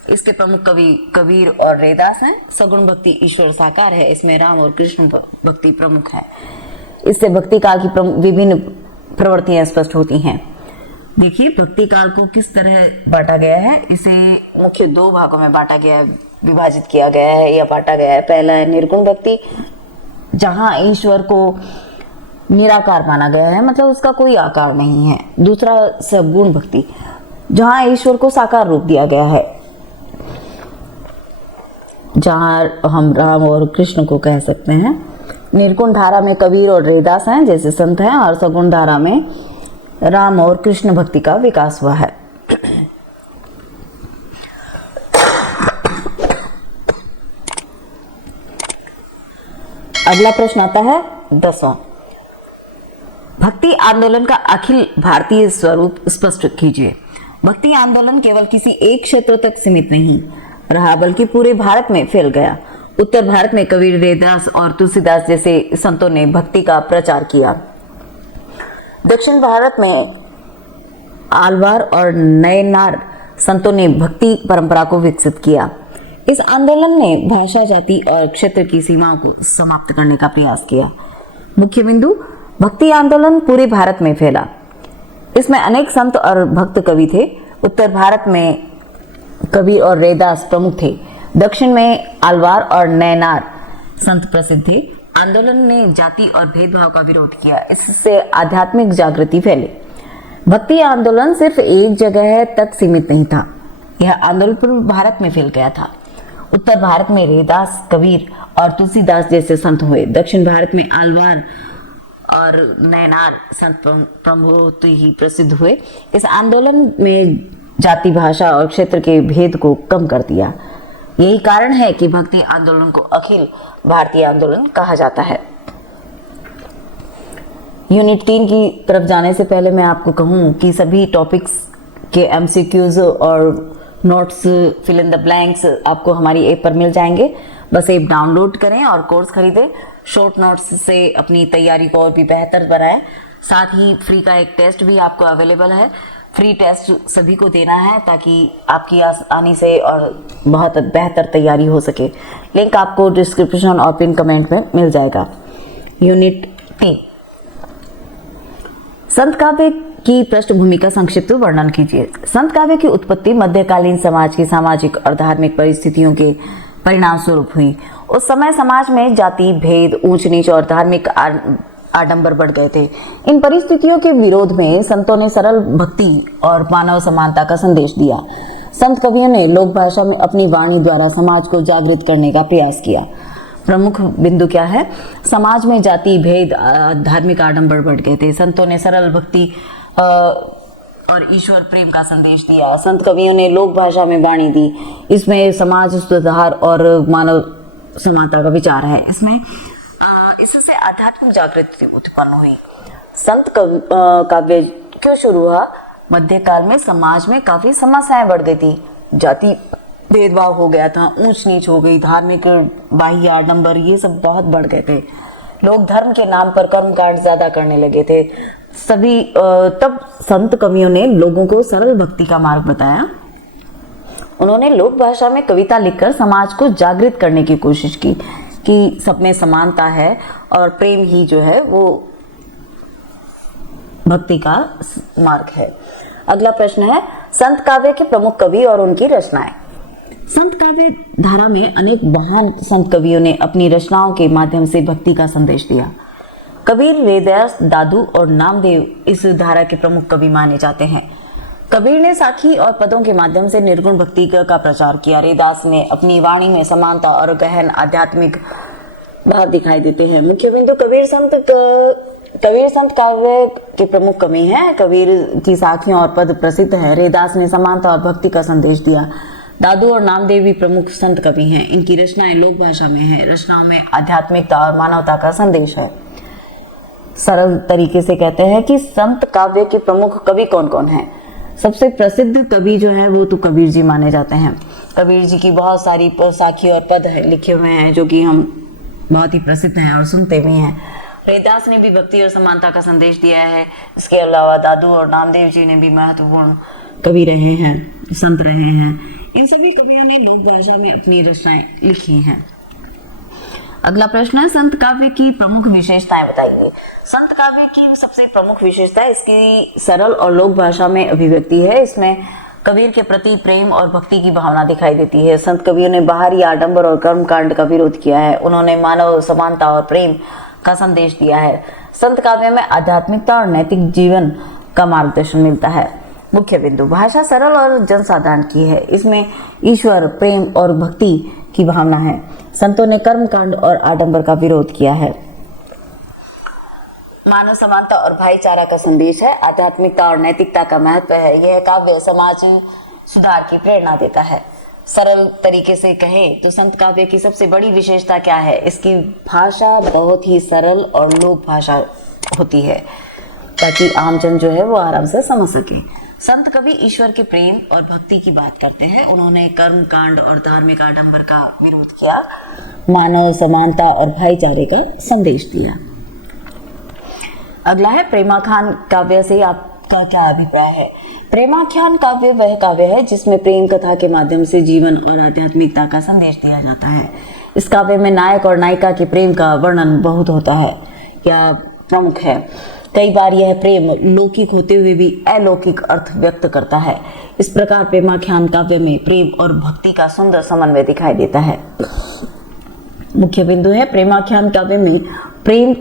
इसके प्रमुख कवि कबीर और रैदास हैं। सगुण भक्ति ईश्वर साकार है, इसमें राम और कृष्ण भक्ति प्रमुख है। इससे भक्ति काल की विभिन्न प्रवृत्तियां स्पष्ट होती हैं। देखिए, भक्ति काल को किस तरह बांटा गया है। इसे मुख्य दो भागों में बांटा गया है, विभाजित किया गया है या बांटा गया है। पहला है निर्गुण भक्ति, जहां ईश्वर को निराकार माना गया है, मतलब उसका कोई आकार नहीं है। दूसरा सगुण भक्ति, जहां ईश्वर को साकार रूप दिया गया है, जहां हम राम और कृष्ण को कह सकते हैं। निर्गुण धारा में कबीर और रैदास हैं जैसे संत हैं, और सगुण धारा में राम और कृष्ण भक्ति का विकास हुआ है। अगला प्रश्न आता है 10वां। भक्ति आंदोलन का अखिल भारतीय स्वरूप स्पष्ट कीजिए। भक्ति आंदोलन केवल किसी एक क्षेत्र तक सीमित नहीं रहा बल्कि पूरे भारत में फैल गया। उत्तर भारत में कबीर, रैदास और तुलसीदास जैसे संतों ने भक्ति का प्रचार किया। दक्षिण भारत में आलवार और नयनार संतों ने भक्ति परंपरा को विकसित किया। इस आंदोलन ने भाषा, जाति और क्षेत्र की सीमाओं को समाप्त करने का प्रयास किया। मुख्य बिंदु, भक्ति आंदोलन पूरे भारत में फैला। इसमें अनेक संत और भक्त कवि थे। उत्तर भारत में कबीर और रैदास प्रमुख थे। दक्षिण में आलवार और नयनार संत प्रसिद्ध थे। आंदोलन ने जाति और भेदभाव का विरोध किया। इससे आध्यात्मिक जागृति फैली। भक्ति आंदोलन सिर्फ एक जगह तक सीमित नहीं था, यह आंदोलन पूरे भारत में फैल गया था। उत्तर भारत में रैदास, कबीर और तुलसीदास जैसे संत हुए। दक्षिण भारत में आलवार और नयनार संत प्रमुख ही प्रसिद्ध हुए। इस आंदोलन में जाति, भाषा और क्षेत्र के भेद को कम कर दिया। यही कारण है कि भक्ति आंदोलन को अखिल भारतीय आंदोलन कहा जाता है। यूनिट 3 की तरफ जाने से पहले मैं आपको कहूं कि सभी टॉपिक्स के एमसीक्यूज और notes, fill in the blanks आपको हमारी ऐप पर मिल जाएंगे। बस ऐप डाउनलोड करें और कोर्स खरीदें। शॉर्ट नोट्स से अपनी तैयारी को और भी बेहतर बनाएं। साथ ही फ्री का एक टेस्ट भी आपको अवेलेबल है। फ्री टेस्ट सभी को देना है ताकि आपकी आसानी से और बहुत बेहतर तैयारी हो सके। लिंक आपको डिस्क्रिप्शन और पिन कमेंट में मिल जाएगा। यूनिट 3, संत काव्य की पृष्ठभूमि का संक्षिप्त वर्णन कीजिए। संत काव्य की उत्पत्ति मध्यकालीन समाज की सामाजिक और धार्मिक परिस्थितियों के परिणाम स्वरूप हुई। उस समय समाज में जाति भेद, ऊंच नीच और धार्मिक आडंबर बढ़ गए थे। इन परिस्थितियों के विरोध में संतों ने सरल भक्ति और मानव समानता का संदेश दिया। संत कवियों ने लोक भाषा में अपनी वाणी द्वारा समाज को जागृत करने का प्रयास किया। प्रमुख बिंदु क्या है? समाज में जाति भेद, धार्मिक आडंबर बढ़ गए थे। संतों ने सरल भक्ति और ईश्वर प्रेम का संदेश दिया। संत कवियों ने लोक भाषा में वाणी दी। इसमें समाज सुधार और मानव समानता का विचार है। इससे आध्यात्मिक जागृति उत्पन्न हुई। संत काव्य क्यों शुरू हुआ? मध्यकाल में समाज में काफी समस्याएं बढ़ गई थी। जाति भेदभाव हो गया था, ऊंच नीच हो गई, धार्मिक बाह्य आडंबर ये सब बहुत बढ़ गए थे। लोग धर्म के नाम पर कर्मकांड ज्यादा करने लगे थे। तब संत कवियों ने लोगों को सरल भक्ति का मार्ग बताया। उन्होंने लोक भाषा में कविता लिखकर समाज को जागृत करने की कोशिश की कि सब में समानता है और प्रेम ही जो है वो भक्ति का मार्ग है। अगला प्रश्न है, संत काव्य के प्रमुख कवि और उनकी रचनाएं। संत काव्य धारा में अनेक महान संत कवियों ने अपनी रचनाओं के माध्यम से भक्ति का संदेश दिया। कबीर, रैदास, दादू और नामदेव इस धारा के प्रमुख कवि माने जाते हैं। कबीर ने साखी और पदों के माध्यम से निर्गुण भक्ति का प्रचार किया। रैदास ने अपनी वाणी में समानता और गहन आध्यात्मिक भाव दिखाई देते हैं। मुख्य बिंदु, कबीर संत काव्य के प्रमुख कवि हैं। कबीर की साखियां और पद प्रसिद्ध हैं। रैदास ने समानता और भक्ति का संदेश दिया। दादू और नामदेव भी प्रमुख संत कवि हैं। इनकी रचनाएं लोक भाषा में हैं। रचनाओं में आध्यात्मिकता और मानवता का संदेश है। सरल तरीके से कहते हैं कि संत काव्य के प्रमुख कवि कौन कौन हैं। सबसे प्रसिद्ध कवि जो है वो तो कबीर जी माने जाते हैं। कबीर जी की बहुत सारी साखी और पद लिखे हुए हैं जो कि हम बहुत ही प्रसिद्ध हैं और सुनते भी हैं। रैदास ने भी भक्ति और समानता का संदेश दिया है। इसके अलावा दादू और नामदेव जी ने भी महत्वपूर्ण कवि रहे हैं, संत रहे हैं। इन सभी कवियों ने लोक भाषा में अपनी रचनाएं लिखी हैं। अगला प्रश्न है, संत काव्य की प्रमुख विशेषताएं बताइए। संत काव्य की सबसे प्रमुख विशेषता इसकी सरल और लोक भाषा में अभिव्यक्ति है। इसमें कबीर के प्रति प्रेम और भक्ति की भावना दिखाई देती है। संत कवियों ने बाहरी आडंबर और कर्मकांड का विरोध किया है। उन्होंने मानव समानता और प्रेम का संदेश दिया है। संत काव्य में आध्यात्मिकता और नैतिक जीवन का मार्गदर्शन मिलता है। मुख्य बिंदु, भाषा सरल और जनसाधारण की है। इसमें ईश्वर प्रेम और भक्ति की भावना है। संतों ने कर्मकांड और आडंबर का विरोध किया है। मानव समानता और भाईचारा का संदेश है। आध्यात्मिकता और नैतिकता का महत्व है। यह काव्य समाज सुधार की प्रेरणा देता है। सरल तरीके से कहे तो संत काव्य की सबसे बड़ी विशेषता क्या है? इसकी भाषा बहुत ही सरल और लोक भाषा होती है, ताकि आमजन जो है वो आराम से समझ सके। संत कवि ईश्वर के प्रेम और भक्ति की बात करते हैं। उन्होंने कर्म कांड और धार्मिक आडंबर का विरोध किया, मानव समानता और भाईचारे का संदेश दिया। अगला है प्रेमाख्यान काव्य से आपका क्या अभिप्राय है? प्रेमाख्यान काव्य वह काव्य है जिसमें प्रेम कथा के माध्यम से जीवन और आध्यात्मिकता का संदेश दिया जाता है। इस काव्य में नायक और नायिका के प्रेम का वर्णन बहुत होता है या प्रमुख है। कई बार यह प्रेम लौकिक होते हुए भी अलौकिक अर्थ व्यक्त करता है। इस प्रकार प्रेमाख्यान काव्य में प्रेम और भक्ति का सुंदर समन्वय दिखाई देता है। मुख्य बिंदु है प्रेमाख्यान काव्य में प्रेम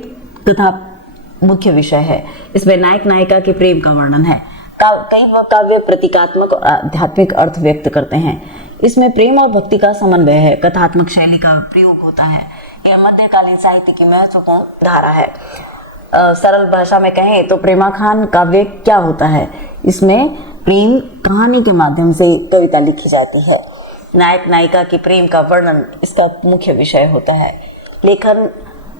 तथा मुख्य विषय है। इसमें नायक नायिका के प्रेम का वर्णन है। कई काव्य प्रतीकात्मक और आध्यात्मिक अर्थ व्यक्त करते हैं। इसमें प्रेम और भक्ति का समन्वय है। कथात्मक शैली का प्रयोग होता है। यह मध्यकालीन साहित्य की महत्वपूर्ण धारा है। सरल भाषा में कहें तो प्रेमाख्यान काव्य क्या होता है? इसमें प्रेम कहानी के माध्यम से कविता लिखी जाती है। नायक नायिका के प्रेम का वर्णन इसका मुख्य विषय होता है।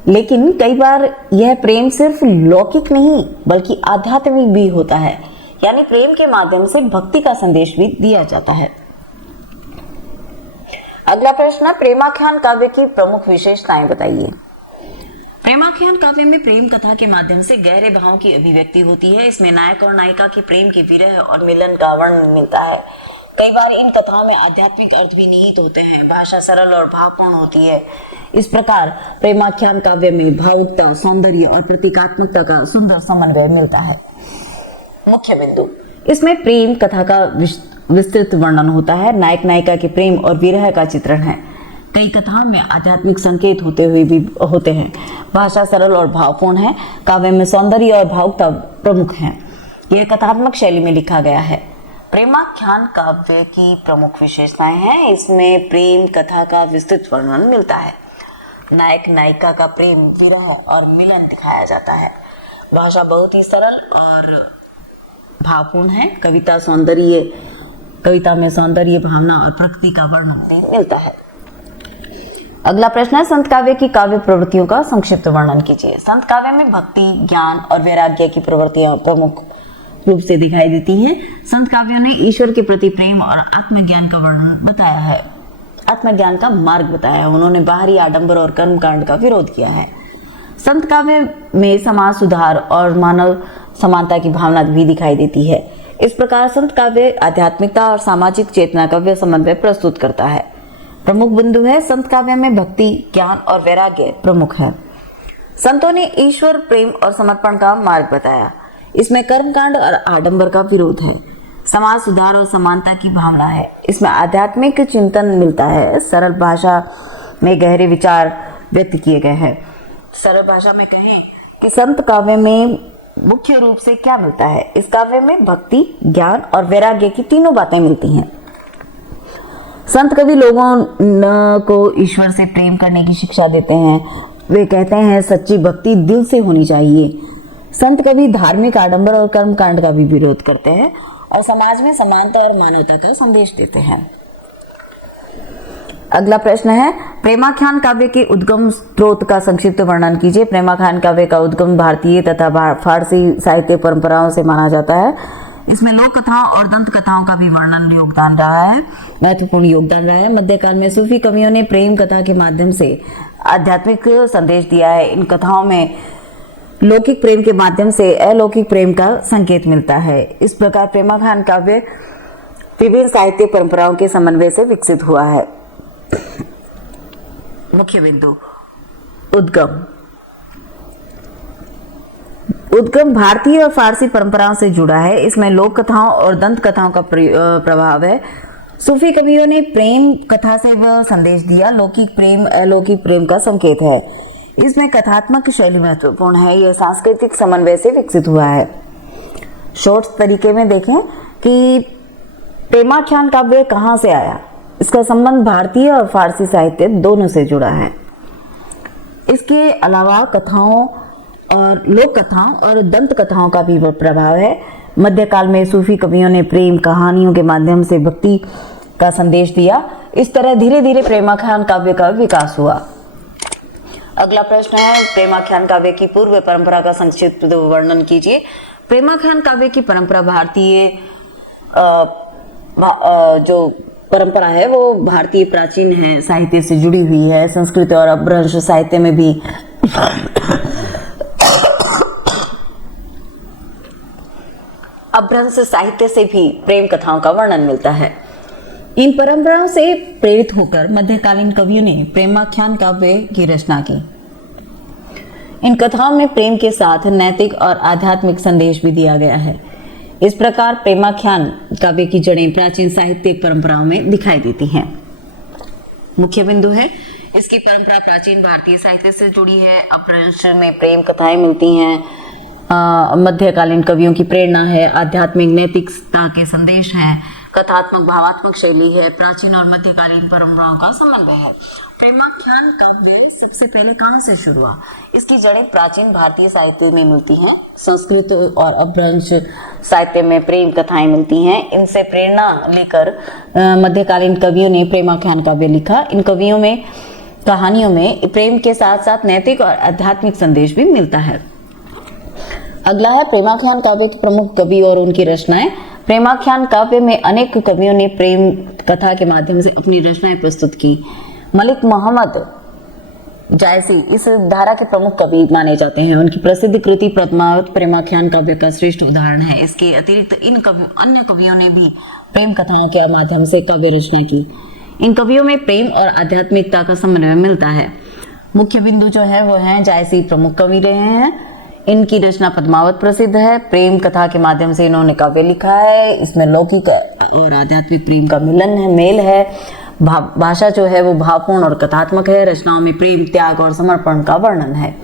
लेकिन कई बार यह प्रेम सिर्फ लौकिक नहीं बल्कि आध्यात्मिक भी होता है, यानी प्रेम के माध्यम से भक्ति का संदेश भी दिया जाता है। अगला प्रश्न, प्रेमाख्यान काव्य की प्रमुख विशेषताएं बताइए। प्रेमाख्यान काव्य में प्रेम कथा के माध्यम से गहरे भावों की अभिव्यक्ति होती है। इसमें नायक और नायिका के प्रेम के विरह और मिलन का वर्णन मिलता है। कई बार इन कथाओं में आध्यात्मिक अर्थ भी निहित होते हैं। भाषा सरल और भावपूर्ण होती है। इस प्रकार प्रेमाख्यान काव्य में भावुकता, सौंदर्य और प्रतीकात्मकता का सुंदर समन्वय मिलता है। मुख्य बिंदु, इसमें प्रेम कथा का विस्तृत वर्णन होता है। नायक नायिका के प्रेम और विरह का चित्रण है। कई कथाओं में आध्यात्मिक संकेत होते हैं। भाषा सरल और भावपूर्ण है। काव्य में सौंदर्य और भावुकता प्रमुख है। यह कथात्मक शैली में लिखा गया है। प्रेमाख्यान काव्य की प्रमुख विशेषताएं हैं। इसमें प्रेम कथा का विस्तृत वर्णन मिलता है। नायक नायिका का प्रेम, विरह और मिलन दिखाया जाता है। भाषा बहुत ही सरल और भावपूर्ण है। कविता में सौंदर्य, भावना और प्रकृति का वर्णन मिलता है। अगला प्रश्न है, संत काव्य की काव्य प्रवृत्तियों का संक्षिप्त वर्णन कीजिए। संत काव्य में भक्ति, ज्ञान और वैराग्य की प्रवृत्तियां प्रमुख रूप से दिखाई देती हैं। संत काव्यों ने ईश्वर के प्रति प्रेम और आत्मज्ञान का वर्णन बताया है, आत्मज्ञान का मार्ग बताया है। उन्होंने बाहरी आडंबर और कर्मकांड का विरोध किया है। संत काव्य में समाज सुधार और मानव समानता की भावना भी दिखाई देती है। इस प्रकार संत काव्य आध्यात्मिकता और सामाजिक चेतना का समन्वय प्रस्तुत करता है। प्रमुख बिंदु है, संत काव्य में भक्ति, ज्ञान और वैराग्य प्रमुख है। संतों ने ईश्वर, प्रेम और समर्पण का मार्ग बताया। इसमें कर्मकांड और आडंबर का विरोध है। समाज सुधार और समानता की भावना है। इसमें आध्यात्मिक चिंतन मिलता है। सरल भाषा में गहरे विचार व्यक्त किए गए हैं। सरल भाषा में कहें कि संत काव्य में मुख्य रूप से क्या मिलता है? इस काव्य में भक्ति, ज्ञान और वैराग्य की तीनों बातें मिलती हैं। संत कवि लोगों को ईश्वर से प्रेम करने की शिक्षा देते हैं। वे कहते हैं सच्ची भक्ति दिल से होनी चाहिए। संत कवि धार्मिक आडंबर और कर्मकांड का भी विरोध करते हैं और समाज में समानता और मानवता का संदेश देते हैं। अगला प्रश्न है, प्रेमाख्यान काव्य के उद्गम स्रोत का संक्षिप्त वर्णन कीजिए। प्रेमाख्यान काव्य का उद्गम भारतीय तथा फारसी साहित्य परंपराओं से माना जाता है। इसमें लोक कथाओं और दंत कथाओं का भी महत्वपूर्ण योगदान रहा है। मध्यकाल में सूफी कवियों ने प्रेम कथा के माध्यम से आध्यात्मिक संदेश दिया है। इन कथाओं में लौकिक प्रेम के माध्यम से अलौकिक प्रेम का संकेत मिलता है। इस प्रकार प्रेमाख्यान काव्य विभिन्न साहित्य परंपराओं के समन्वय से विकसित हुआ है। मुख्य बिंदु, उद्गम भारतीय और फारसी परंपराओं से जुड़ा है। इसमें लोक कथाओं और दंत कथाओं का प्रभाव है। सूफी कवियों ने प्रेम कथा से वह संदेश दिया। लौकिक प्रेम अलौकिक प्रेम का संकेत है। इसमें कथात्मक शैली महत्वपूर्ण है। यह सांस्कृतिक समन्वय से विकसित हुआ है। शॉर्ट्स तरीके में देखें कि प्रेमाख्यान काव्य कहाँ से आया। इसका संबंध भारतीय और फारसी साहित्य दोनों से जुड़ा है। इसके अलावा कथाओं और लोक कथाओं और दंत कथाओं का भी प्रभाव है। मध्यकाल में सूफी कवियों ने प्रेम कहानियों के माध्यम से भक्ति का संदेश दिया। इस तरह धीरे धीरे प्रेमाख्यान काव्य का विकास हुआ। अगला प्रश्न है, प्रेमाख्यान काव्य की पूर्व परंपरा का संक्षिप्त वर्णन कीजिए। प्रेमाख्यान काव्य की परंपरा भारतीय जो परंपरा है वो भारतीय प्राचीन है, साहित्य से जुड़ी हुई है। संस्कृत और अपभ्रंश साहित्य में भी अपभ्रंश साहित्य से भी प्रेम कथाओं का वर्णन मिलता है। इन परंपराओं से प्रेरित होकर मध्यकालीन कवियों ने प्रेमाख्यान काव्य की रचना की। इन कथाओं में प्रेम के साथ नैतिक और आध्यात्मिक संदेश भी दिया गया है। इस प्रकार प्रेमाख्यान काव्य की जड़ें प्राचीन साहित्यिक परंपराओं में दिखाई देती हैं। मुख्य बिंदु है, इसकी परंपरा प्राचीन भारतीय साहित्य से जुड़ी है। अपभ्रंश में प्रेम कथाएं मिलती हैं। मध्यकालीन कवियों की प्रेरणा है, आध्यात्मिक नैतिकता के संदेश हैं, कथात्मक भावात्मक शैली है, प्राचीन और मध्यकालीन परंपराओं का समन्वय है। प्रेमाख्यान काव्य सबसे पहले कहां से शुरू हुआ? इसकी जड़ें प्राचीन भारतीय साहित्य में मिलती हैं। संस्कृत और अपभ्रंश साहित्य में प्रेम कथाएं मिलती हैं। इनसे प्रेरणा लेकर मध्यकालीन कवियों ने प्रेमाख्यान काव्य लिखा। इन कवियों में कहानियों में प्रेम के साथ साथ नैतिक और आध्यात्मिक संदेश भी मिलता है। अगला है प्रेमाख्यान काव्य के प्रमुख कवि और उनकी रचनाएं। प्रेमाख्यान काव्य में अनेक कवियों ने प्रेम कथा के माध्यम से अपनी रचनाएं प्रस्तुत की। मलिक मोहम्मद जायसी इस धारा के प्रमुख कवि माने जाते हैं। उनकी प्रसिद्ध कृति पद्मावत प्रेमाख्यान काव्य का श्रेष्ठ उदाहरण है। इसके अतिरिक्त अन्य कवियों ने भी प्रेम कथाओं के माध्यम से काव्य रचना की। इन कवियों में प्रेम और आध्यात्मिकता का समन्वय मिलता है। मुख्य बिंदु जो है वो है, जायसी प्रमुख कवि रहे हैं। इनकी रचना पद्मावत प्रसिद्ध है। प्रेम कथा के माध्यम से इन्होंने काव्य लिखा है। इसमें लौकिक और आध्यात्मिक प्रेम का मिलन है, मेल है। भाषा जो है वो भावपूर्ण और कथात्मक है। रचनाओं में प्रेम, त्याग और समर्पण का वर्णन है।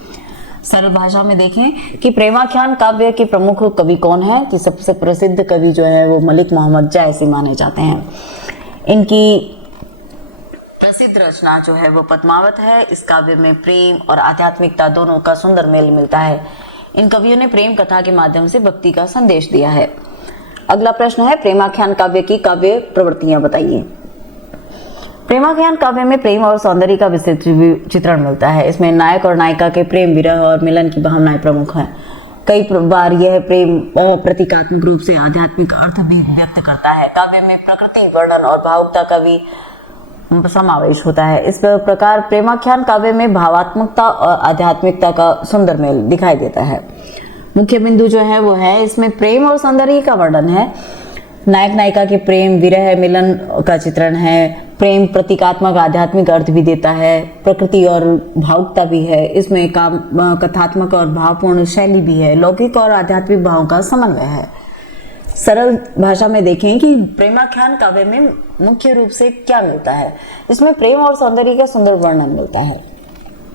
सरल भाषा में देखें कि प्रेमाख्यान काव्य के प्रमुख कवि कौन है, कि सबसे प्रसिद्ध कवि जो है वो मलिक मोहम्मद जायसी माने जाते हैं। इनकी प्रसिद्ध रचना जो है वो पद्मावत है। इस काव्य में प्रेम और आध्यात्मिकता दोनों का सुंदर मेल मिलता है। इन कवियों ने प्रेम कथा के माध्यम से भक्ति का संदेश दिया है। अगला प्रश्न है, प्रेमाख्यान काव्य की काव्य प्रवृत्तियां बताइए। प्रेमाख्यान काव्य में प्रेम और सौंदर्य का विस्तृत चित्रण मिलता है। इसमें नायक और नायिका के प्रेम, विरह और मिलन की भावनाएं प्रमुख हैं। कई बार यह प्रेम प्रतीकात्मक रूप से आध्यात्मिक अर्थ भी व्यक्त करता है। काव्य में प्रकृति वर्णन और भावुकता का भी समावेश होता है। इस प्रकार प्रेमाख्यान काव्य में भावात्मकता और आध्यात्मिकता का सुंदर मेल दिखाई देता है। मुख्य बिंदु जो है वो है, इसमें प्रेम और सौंदर्य का वर्णन है। नायक नायिका के प्रेम, विरह, मिलन का चित्रण है। प्रेम प्रतीकात्मक आध्यात्मिक अर्थ भी देता है। प्रकृति और भावुकता भी है। इसमें कथात्मक और भावपूर्ण शैली भी है। लौकिक और आध्यात्मिक भावों का समन्वय है। सरल भाषा में देखें कि प्रेमाख्यान काव्य में मुख्य रूप से क्या मिलता है। इसमें प्रेम और सौंदर्य का सुंदर वर्णन मिलता है।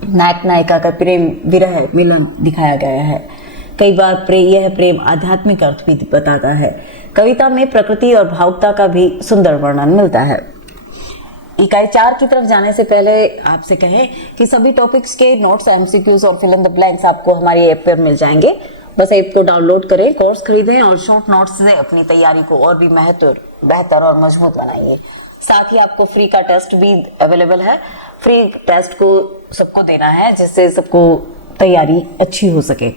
नायक नायिका का प्रेम, विरह, मिलन दिखाया गया है। कई बार यह प्रेम आध्यात्मिक अर्थ भी बताता है। कविता में प्रकृति और भावुकता का भी सुंदर वर्णन मिलता है। इकाई 4 की तरफ जाने से पहले आपसे कहें कि सभी टॉपिक्स के नोट्स, एमसीक्यूज और फिल इन द ब्लैंक्स आपको हमारी ऐप पर मिल जाएंगे। बस ऐप को डाउनलोड करें, कोर्स खरीदें और शॉर्ट नोट्स से अपनी तैयारी को और भी बेहतर और मजबूत बनाइए। साथ ही आपको फ्री का टेस्ट भी अवेलेबल है। फ्री टेस्ट को सबको देना है, जिससे सबको तैयारी अच्छी हो सके।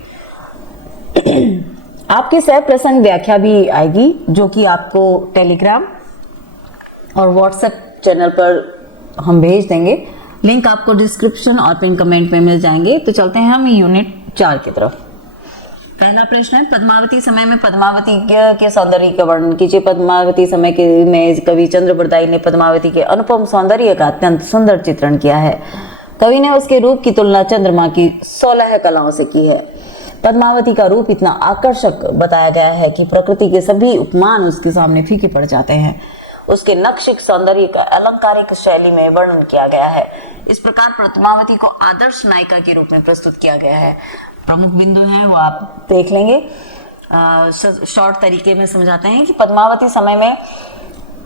आपकी सह प्रसंग व्याख्या भी आएगी, जो कि आपको टेलीग्राम और व्हाट्सएप चैनल पर हम भेज देंगे। लिंक आपको डिस्क्रिप्शन और पिन कमेंट में मिल जाएंगे। तो चलते हैं हम यूनिट 4 की तरफ। पहला प्रश्न है, पद्मावती समय में पद्मावती के सौंदर्य का वर्णन कीजिए। पद्मावती समय के में कवि चंद्र बरदाई ने पद्मावती के अनुपम सौंदर्य का अत्यंत सुंदर चित्रण किया है। कवि ने उसके रूप की तुलना चंद्रमा की 16 कलाओं से की है। पद्मावती का रूप इतना आकर्षक बताया गया है कि प्रकृति के सभी उपमान उसके सामने फीके पड़ जाते हैं। उसके नक्शिक सौंदर्य का अलंकारिक शैली में वर्णन किया गया है। इस प्रकार पद्मावती को आदर्श नायिका के रूप में प्रस्तुत किया गया है। प्रमुख बिंदु हैं वो आप देख लेंगे। शॉर्ट तरीके में समझाते हैं कि पद्मावती समय में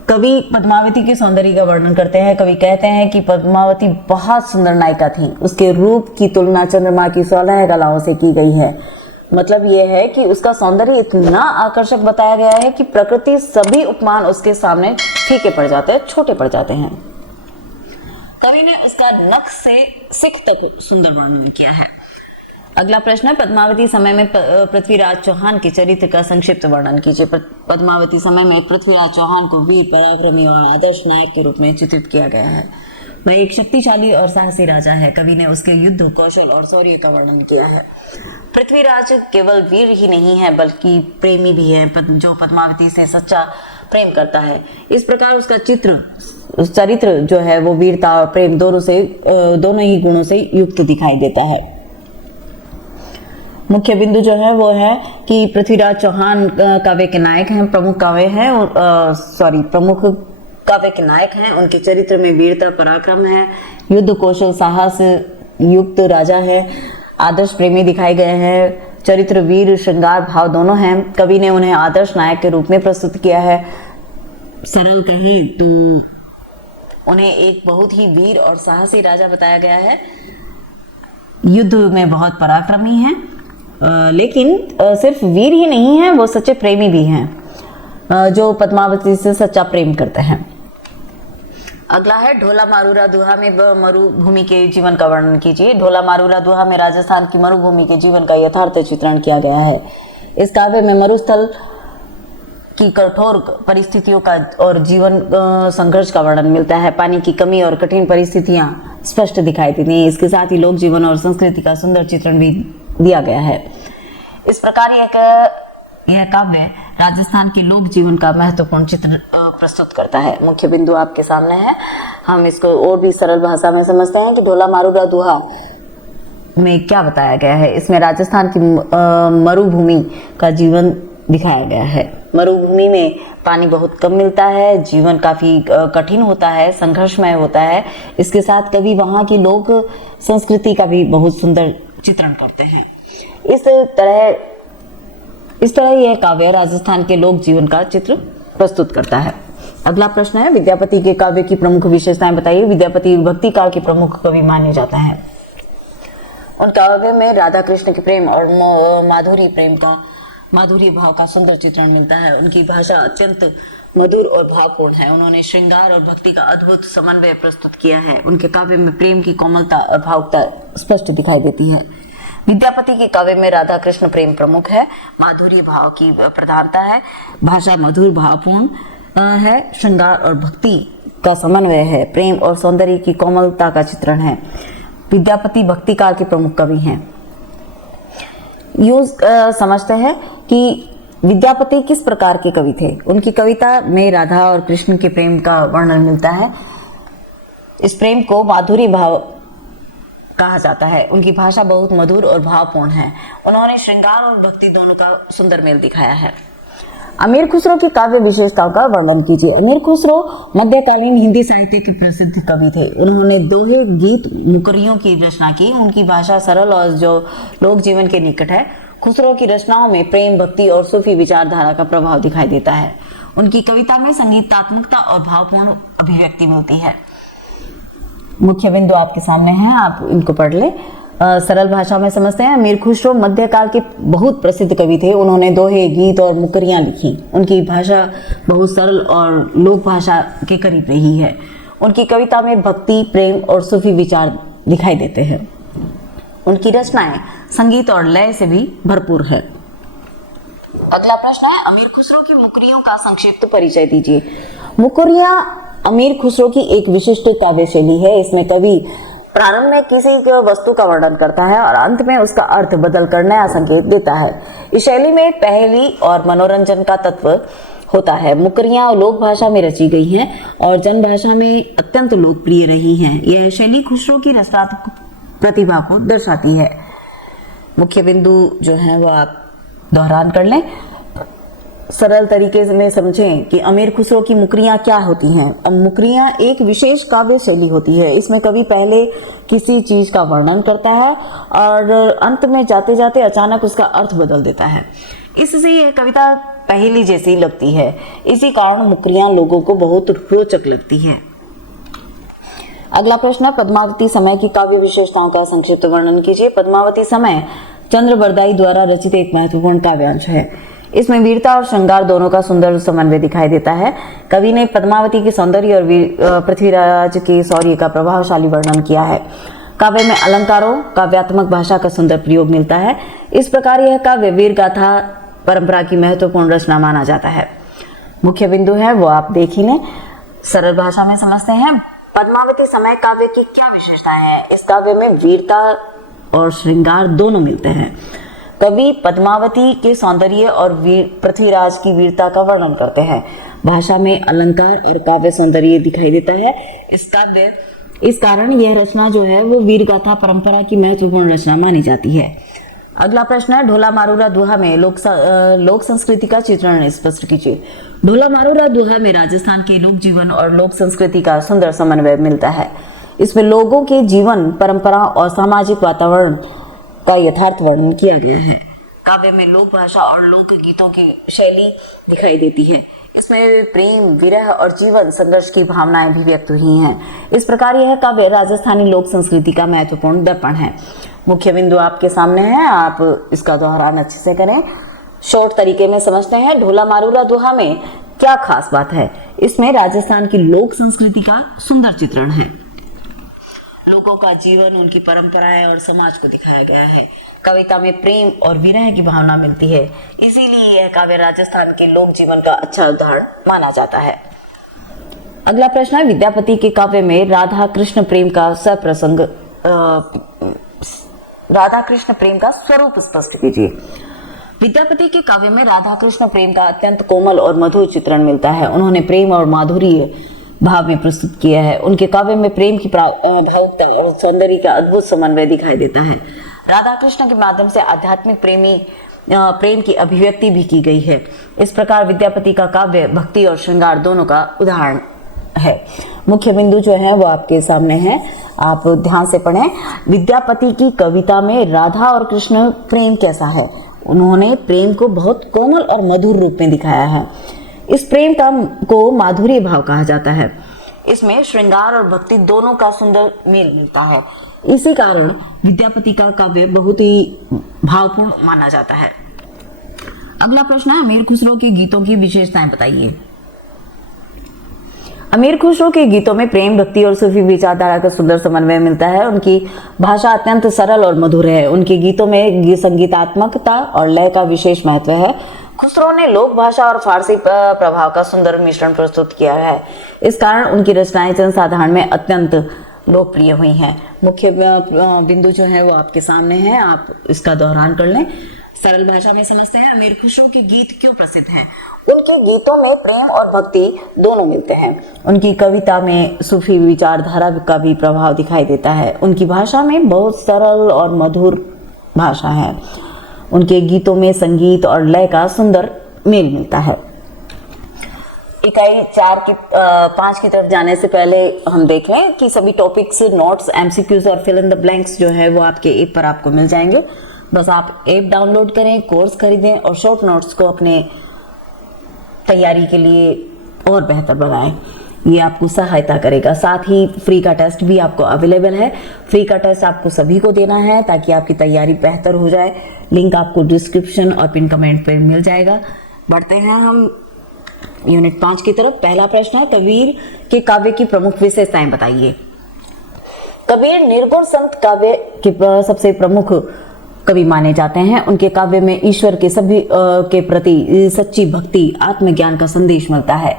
कवि पद्मावती के सौंदर्य का वर्णन करते हैं। कवि कहते हैं कि पद्मावती बहुत सुंदर नायिका थी। उसके रूप की तुलना चंद्रमा की 16 कलाओं से की गई है। मतलब यह है कि उसका सौंदर्य इतना आकर्षक बताया गया है कि प्रकृति सभी उपमान उसके सामने फीके पड़ जाते हैं, छोटे पड़ जाते हैं। कवि ने उसका नख से सिख तक सुंदर वर्णन किया है। अगला प्रश्न है, पद्मावती समय में पृथ्वीराज चौहान के चरित्र का संक्षिप्त वर्णन कीजिए। पद्मावती समय में पृथ्वीराज चौहान को वीर, पराक्रमी और आदर्श नायक के रूप में चित्रित किया गया है। वह एक शक्तिशाली और साहसी राजा है। कवि ने उसके युद्ध कौशल और शौर्य का वर्णन किया है। पृथ्वीराज केवल वीर ही नहीं है बल्कि प्रेमी भी है, जो पद्मावती से सच्चा प्रेम करता है। इस प्रकार उसका चरित्र जो है वो वीरता और प्रेम दोनों ही गुणों से युक्त दिखाई देता है। मुख्य बिंदु जो है वो है कि पृथ्वीराज चौहान काव्य के नायक हैं, प्रमुख काव्य के नायक हैं। उनके चरित्र में वीरता, पराक्रम है, युद्ध कौशल, साहस युक्त राजा है, आदर्श प्रेमी दिखाए गए हैं। चरित्र वीर, श्रृंगार भाव दोनों हैं। कवि ने उन्हें आदर्श नायक के रूप में प्रस्तुत किया है। सरल कहें तो उन्हें एक बहुत ही वीर और साहसी राजा बताया गया है। युद्ध में बहुत पराक्रमी हैं, लेकिन सिर्फ वीर ही नहीं है, वो सच्चे प्रेमी भी हैं, जो पद्मावती से सच्चा प्रेम करते हैं। अगला है, ढोला मारूरा दुहा में मरुभूमि के जीवन का वर्णन कीजिए। ढोला मारूरा दुहा में राजस्थान की मरुभूमि के जीवन का यथार्थ चित्रण किया गया है। इस काव्य में मरुस्थल की कठोर परिस्थितियों का और जीवन संघर्ष का वर्णन मिलता है। पानी की कमी और कठिन परिस्थितियां स्पष्ट दिखाई देती हैं। इसके साथ ही लोक जीवन और संस्कृति का सुंदर चित्रण भी दिया गया है। इस प्रकार यह काव्य राजस्थान के लोक जीवन का महत्वपूर्ण चित्र प्रस्तुत करता है। मुख्य बिंदु आपके सामने है। हम इसको और भी सरल भाषा में समझते हैं कि ढोला मारूरा दुहा में क्या बताया गया है। इसमें राजस्थान की मरुभूमि का जीवन दिखाया गया है। मरुभूमि में पानी बहुत कम मिलता है, जीवन काफी कठिन होता है, संघर्षमय होता है। इसके साथ कवि वहाँ की लोक संस्कृति का भी बहुत सुंदर चित्रण करते हैं। इस तरह यह काव्य राजस्थान के लोक जीवन का चित्र प्रस्तुत करता है। अगला प्रश्न है, विद्यापति के काव्य की प्रमुख विशेषताएं बताइए। विद्यापति भक्ति काल के प्रमुख कवि माने जाते हैं। उन काव्य में राधा कृष्ण के प्रेम और माधुर्य भाव का सुंदर चित्रण मिलता है। उनकी भाषा अत्यंत मधुर और भावपूर्ण है। उन्होंने श्रृंगार और भक्ति का अद्भुत समन्वय प्रस्तुत किया है। उनके काव्य में प्रेम की कोमलता और भावुकता स्पष्ट दिखाई देती है। विद्यापति के काव्य में राधा कृष्ण प्रेम प्रमुख है, माधुर्य भाव की प्रधानता है, भाषा मधुर भावपूर्ण है, श्रृंगार और भक्ति का समन्वय है, प्रेम और सौंदर्य की कोमलता का चित्रण है। विद्यापति भक्ति काल के प्रमुख कवि हैं। यूं समझते हैं कि विद्यापति किस प्रकार के कवि थे। उनकी कविता में राधा और कृष्ण के प्रेम का वर्णन मिलता है। इस प्रेम को माधुर्य भाव कहा जाता है। उनकी भाषा बहुत मधुर और भावपूर्ण है। उन्होंने श्रृंगार और भक्ति दोनों का सुंदर मेल दिखाया है। अमीर खुसरो की काव्य विशेषताओं का वर्णन कीजिए। अमीर खुसरो मध्यकालीन हिंदी साहित्य के प्रसिद्ध कवि थे। उन्होंने दोहे, गीत, मुकरियों की रचना की। उनकी भाषा सरल और जो लोक जीवन के निकट है। खुसरो की रचनाओं में प्रेम, भक्ति और सूफी विचारधारा का प्रभाव दिखाई देता है। उनकी कविता में संगीतात्मकता और भावपूर्ण अभिव्यक्ति मिलती है। मुख्य बिंदु आपके सामने हैं, आप इनको पढ़ लें। सरल भाषा में समझते हैं। अमीर खुसरो मध्यकाल के बहुत प्रसिद्ध कवि थे। उन्होंने दोहे, गीत और मुकरियां लिखी। उनकी भाषा बहुत सरल और लोक भाषा के करीब रही है। उनकी कविता में भक्ति, प्रेम और सूफी विचार दिखाई देते हैं। उनकी रचनाएं संगीत और लय से भी भरपूर है। अगला प्रश्न है, अमीर खुसरो की मुकरियों का संक्षिप्त परिचय दीजिए। मुकरियां अमीर खुसरो की एक विशिष्ट काव्य शैली है। इसमें कवि प्रारंभ में किसी वस्तु का वर्णन करता है और अंत में उसका अर्थ बदलकर नया संकेत देता है। इस शैली में पहेली और मनोरंजन का तत्व होता है। मुकरियां लोक भाषा में रची गई हैं और जनभाषा में अत्यंत लोकप्रिय रही हैं। यह शैली खुसरो की रचनात्मक प्रतिभा को दर्शाती है। मुख्य बिंदु जो है वो आप दोहरान कर लें। सरल तरीके में समझें कि अमीर खुसरो की मुकरियां क्या होती हैं। अब मुकरियां एक विशेष काव्य शैली होती है। इसमें कवि पहले किसी चीज का वर्णन करता है और अंत में जाते जाते अचानक उसका अर्थ बदल देता है। इससे यह कविता पहेली जैसी लगती है। इसी कारण मुकरियां लोगों को बहुत रोचक लगती है। अगला प्रश्न, पद्मावती समय की काव्य विशेषताओं का संक्षिप्त वर्णन कीजिए। पद्मावती समय चंद्र बरदाई द्वारा रचित एक महत्वपूर्ण काव्यांश है। इसमें वीरता और श्रृंगार दोनों का सुंदर समन्वय दिखाई देता है। कवि ने पद्मावती के सौंदर्य और पृथ्वीराज के शौर्य का प्रभावशाली वर्णन किया है। काव्य में अलंकारों, काव्यात्मक भाषा का सुंदर प्रयोग मिलता है। इस प्रकार यह काव्य वीर गाथा परंपरा की महत्वपूर्ण रचना माना जाता है। मुख्य बिंदु है वो आप देख ही लें, सरल भाषा में समझते हैं। पद्मावती समय काव्य की क्या विशेषताएं हैं? इस काव्य में वीरता और श्रृंगार दोनों मिलते हैं। कवि पद्मावती के सौंदर्य और पृथ्वीराज की वीरता का वर्णन करते हैं। भाषा में अलंकार और काव्य सौंदर्य दिखाई देता है। इस कारण यह रचना जो है वो वीर गाथा परंपरा की महत्वपूर्ण रचना मानी जाती है। अगला प्रश्न है, ढोला मारूरा दुहा में लोक संस्कृति का चित्रण स्पष्ट कीजिए। ढोला मारूरा दुहा में राजस्थान के लोक जीवन और लोक संस्कृति का सुंदर समन्वय मिलता है। इसमें लोगों के जीवन, परंपरा और सामाजिक वातावरण का यथार्थ वर्णन किया गया है। काव्य में लोक भाषा और लोक गीतों की शैली दिखाई देती है। इसमें प्रेम, विरह और जीवन संघर्ष की भावनाएं भी व्यक्त हुई हैं। इस प्रकार यह काव्य राजस्थानी लोक संस्कृति का महत्वपूर्ण दर्पण है। मुख्य बिंदु आपके सामने है, आप इसका दोहरान अच्छे से करें। शॉर्ट तरीके में समझते हैं, ढोला मारूरा दुहा में क्या खास बात है? इसमें राजस्थान की लोक संस्कृति का सुंदर चित्रण है। लोगों का जीवन, उनकी परंपराएं और समाज को दिखाया गया है। कविता में प्रेम और विरह की भावना मिलती है, इसीलिए यह काव्य राजस्थान के लोक जीवन का अच्छा उदाहरण माना जाता है। अगला प्रश्न है, विद्यापति के काव्य में राधा कृष्ण प्रेम का स्वरूप स्पष्ट कीजिए। विद्यापति के काव्य में राधा कृष्ण प्रेम का अत्यंत कोमल और मधुर चित्रण मिलता है। उन्होंने प्रेम और माधुर्य भाव में प्रस्तुत किया है। उनके काव्य में प्रेम की भावुकता और सौंदर्य का अद्भुत समन्वय दिखाई देता है। राधा कृष्ण के माध्यम से आध्यात्मिक प्रेम की अभिव्यक्ति भी की गई है। इस प्रकार विद्यापति का काव्य भक्ति और श्रृंगार दोनों का उदाहरण है। मुख्य बिंदु जो है वो आपके सामने है, आप ध्यान से पढ़ें। विद्यापति की कविता में राधा और कृष्ण प्रेम कैसा है? उन्होंने प्रेम को बहुत कोमल और मधुर रूप में दिखाया है। इस प्रेम को माधुर्य भाव कहा जाता है। इसमें श्रृंगार और भक्ति दोनों का सुंदर मेल मिलता है। इसी कारण विद्यापति का काव्य बहुत ही भावपूर्ण माना जाता है। अगला प्रश्न है, अमीर खुसरो के गीतों की विशेषताएं बताइए। अमीर खुसरो के गीतों में प्रेम, भक्ति और सूफी विचारधारा का सुंदर समन्वय मिलता है। उनकी भाषा अत्यंत सरल और मधुर है। उनके गीतों में संगीतात्मकता और लय का विशेष महत्व है। खुसरो ने लोक भाषा और फारसी प्रभाव का सुंदर मिश्रण प्रस्तुत किया है। इस कारण उनकी रचनाएं जनसाधारण में अत्यंत लोकप्रिय हुई हैं। मुख्य बिंदु जो है वो आपके सामने है, आप इसका दोहरान कर लें। सरल भाषा में समझते हैं, अमीर खुसरो के गीत क्यों प्रसिद्ध हैं? उनके गीतों में प्रेम और भक्ति दोनों मिलते हैं। उनकी कविता में सूफी विचारधारा का भी प्रभाव दिखाई देता है। उनकी भाषा में बहुत सरल और मधुर भाषा है। उनके गीतों में संगीत और लय का सुंदर मेल मिलता है। इकाई 5 की तरफ जाने से पहले हम देख लें कि सभी टॉपिक्स, नोट्स, एमसीक्यूज और फिल इन द ब्लैंक्स जो है वो आपके ऐप पर आपको मिल जाएंगे। बस आप ऐप डाउनलोड करें, कोर्स खरीदें और शॉर्ट नोट्स को अपने तैयारी के लिए और बेहतर बनाएं। ये आपको सहायता करेगा। साथ ही फ्री का टेस्ट भी आपको अवेलेबल है। फ्री का टेस्ट आपको सभी को देना है ताकि आपकी तैयारी बेहतर हो जाए। लिंक आपको डिस्क्रिप्शन और पिन कमेंट पे मिल जाएगा। बढ़ते हैं हम यूनिट 5 की तरफ। पहला प्रश्न है, कबीर के काव्य की प्रमुख विशेषताएं बताइए। कबीर निर्गुण संत काव्य के सबसे प्रमुख कवि माने जाते हैं। उनके काव्य में ईश्वर के सभी के प्रति सच्ची भक्ति, आत्मज्ञान का संदेश मिलता है।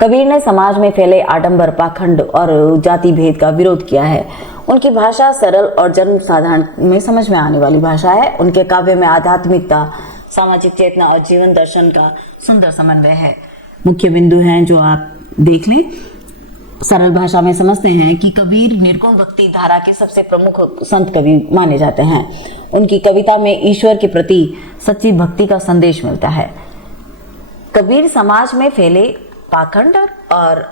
कबीर ने समाज में फैले आडंबर, पाखंड और जाति भेद का विरोध किया है। उनकी भाषा सरल और जन साधारण में समझ में आने वाली भाषा है। उनके काव्य में आध्यात्मिकता, सामाजिक चेतना और जीवन दर्शन का सुंदर समन्वय है। मुख्य बिंदु हैं जो आप देख लें। सरल भाषा में समझते हैं कि कबीर निर्गुण भक्ति धारा के सबसे प्रमुख संत कवि माने जाते हैं। उनकी कविता में ईश्वर के प्रति सच्ची भक्ति का संदेश मिलता है। कबीर समाज में फैले पाखंड और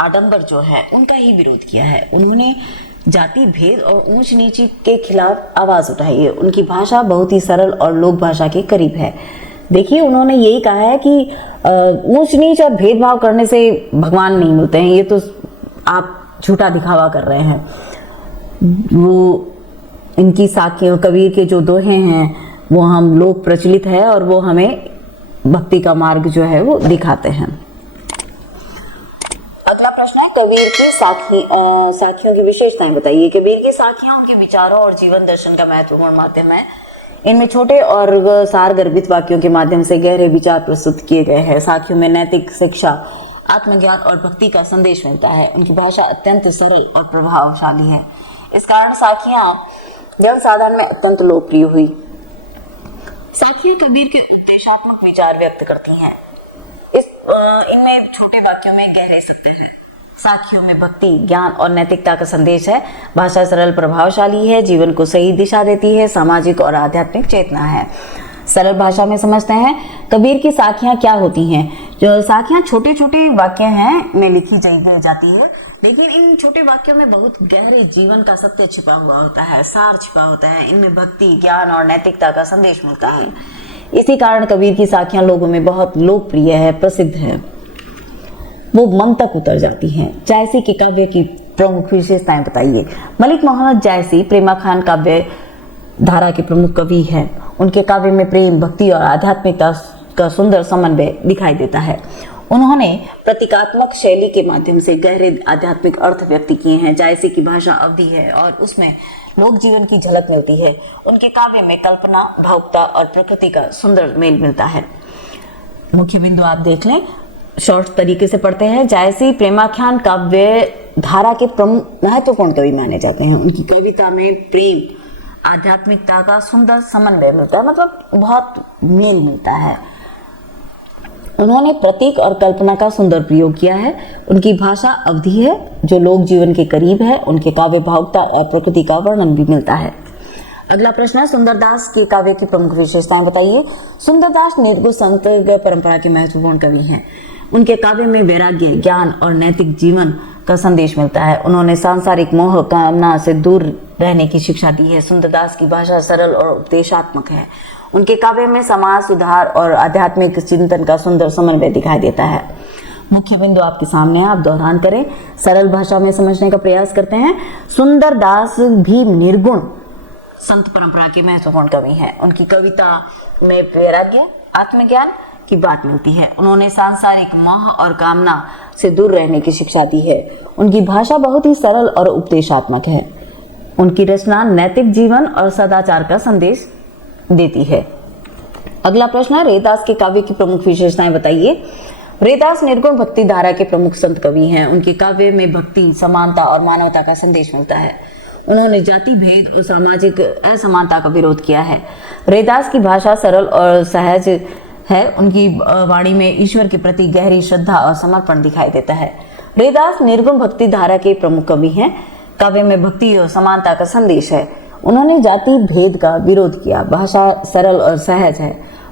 आडंबर जो है उनका ही विरोध किया है। उन्होंने जाति भेद और ऊंच नीच के खिलाफ आवाज उठाई है। उनकी भाषा बहुत ही सरल और लोक भाषा के करीब है। देखिए, उन्होंने यही कहा है कि ऊंच नीच और भेदभाव करने से भगवान नहीं मिलते हैं, ये तो आप झूठा दिखावा कर रहे हैं। वो इनकी साखियों, कबीर के जो दोहे हैं वो हम लोक प्रचलित है और वो हमें भक्ति का मार्ग जो है वो दिखाते हैं। अगला प्रश्न है, कबीर की साखियों की विशेषताएं बताइए। कबीर की साखियां उनके विचारों और जीवन दर्शन का महत्वपूर्ण माध्यम है। इनमें छोटे और सार गर्भित वाक्यों के माध्यम से गहरे विचार प्रस्तुत किए गए हैं। साखियों में नैतिक शिक्षा, आत्मज्ञान और भक्ति का संदेश मिलता है। उनकी भाषा अत्यंत सरल और प्रभावशाली है। इस कारण साखियां जन साधारण में अत्यंत लोकप्रिय हुई। साखियां कबीर के उपदेशात्मक विचार व्यक्त करती हैं। इनमें छोटे वाक्यों में गहरे सत्य है। साखियों में भक्ति, ज्ञान और नैतिकता का संदेश है। भाषा सरल, प्रभावशाली है, जीवन को सही दिशा देती है, सामाजिक और आध्यात्मिक चेतना है। सरल भाषा में समझते हैं कबीर की साखियां क्या होती हैं। जो साखियां छोटे छोटे वाक्य हैं में लिखी जाती है, लेकिन इन छोटे वाक्यों में बहुत गहरे जीवन का सत्य छिपा हुआ होता है, सार छिपा होता है। इनमें भक्ति, ज्ञान और नैतिकता का संदेश मिलता है। इसी कारण कबीर की साखियां लोगों में बहुत लोकप्रिय है, प्रसिद्ध है, वो मन तक उतर जाती हैं। जायसी के काव्य की प्रमुख विशेषताएं बताइए। मलिक मोहम्मद जायसी प्रेमा खान काव्य धारा के प्रमुख कवि हैं। उनके काव्य में प्रेम, भक्ति और आध्यात्मिकता का सुंदर समन्वय दिखाई देता है। उन्होंने प्रतीकात्मक शैली के माध्यम से गहरे आध्यात्मिक अर्थ व्यक्त किए हैं। जायसी की भाषा अवधि है और उसमें लोक जीवन की झलक मिलती है। उनके काव्य में कल्पना, भावुकता और प्रकृति का सुंदर मेल मिलता है। मुख्य बिंदु आप देख लें, शॉर्ट तरीके से पढ़ते हैं। जायसी प्रेमाख्यान काव्य धारा के प्रमुख महत्वपूर्ण कवि माने जाते हैं। उनकी कविता में प्रेम, आध्यात्मिकता का सुंदर समन्वय मिलता है, मतलब बहुत मेल मिलता है। उन्होंने प्रतीक और कल्पना का सुंदर प्रयोग किया है। उनकी भाषा अवधि है जो लोक जीवन के करीब है। उनके काव्य भावुकता और प्रकृति का वर्णन भी मिलता है। अगला प्रश्न है, सुंदरदास के काव्य की प्रमुख विशेषताएं बताइए। सुंदरदास निर्गुण संत परंपरा के महत्वपूर्ण कवि हैं। उनके काव्य में वैराग्य, ज्ञान और नैतिक जीवन का संदेश मिलता है। उन्होंने सांसारिक मोह कामना से दूर रहने की शिक्षा दी है। सुंदरदास की भाषा सरल और उपदेशात्मक है। उनके काव्य में समाज सुधार और आध्यात्मिक चिंतन का सुंदर समन्वय दिखाई देता है। मुख्य बिंदु आपके सामने है, आप दोहरान करें, सरल भाषा में समझने का प्रयास करते हैं। सुंदरदास भी निर्गुण संत परंपरा के महत्वपूर्ण कवि हैं। उनकी कविता में वैराग्य, आत्मज्ञान की बात मिलती है। उन्होंने सांसारिक मोह और कामना से दूर रहने की शिक्षा दी है। उनकी भाषा बहुत ही सरल और उपदेशात्मक है। उनकी रचना नैतिक जीवन और सदाचार का संदेश देती है। अगला प्रश्न है, रैदास के काव्य की प्रमुख विशेषताएं बताइए। रैदास निर्गुण भक्ति धारा के प्रमुख संत कवि हैं। उनके काव्य में भक्ति, समानता और मानवता का संदेश मिलता है। उन्होंने जाति भेद और सामाजिक असमानता का विरोध किया है। रैदास की भाषा सरल और सहज है। उनकी वाणी में ईश्वर के प्रति गहरी श्रद्धा और समर्पण दिखाई देता है। रैदास निर्गुण भक्ति धारा के प्रमुख कवि हैं। काव्य में भक्ति और समानता का संदेश है। उन्होंने जाति भेद का विरोध किया। भाषा सरल और सहज है।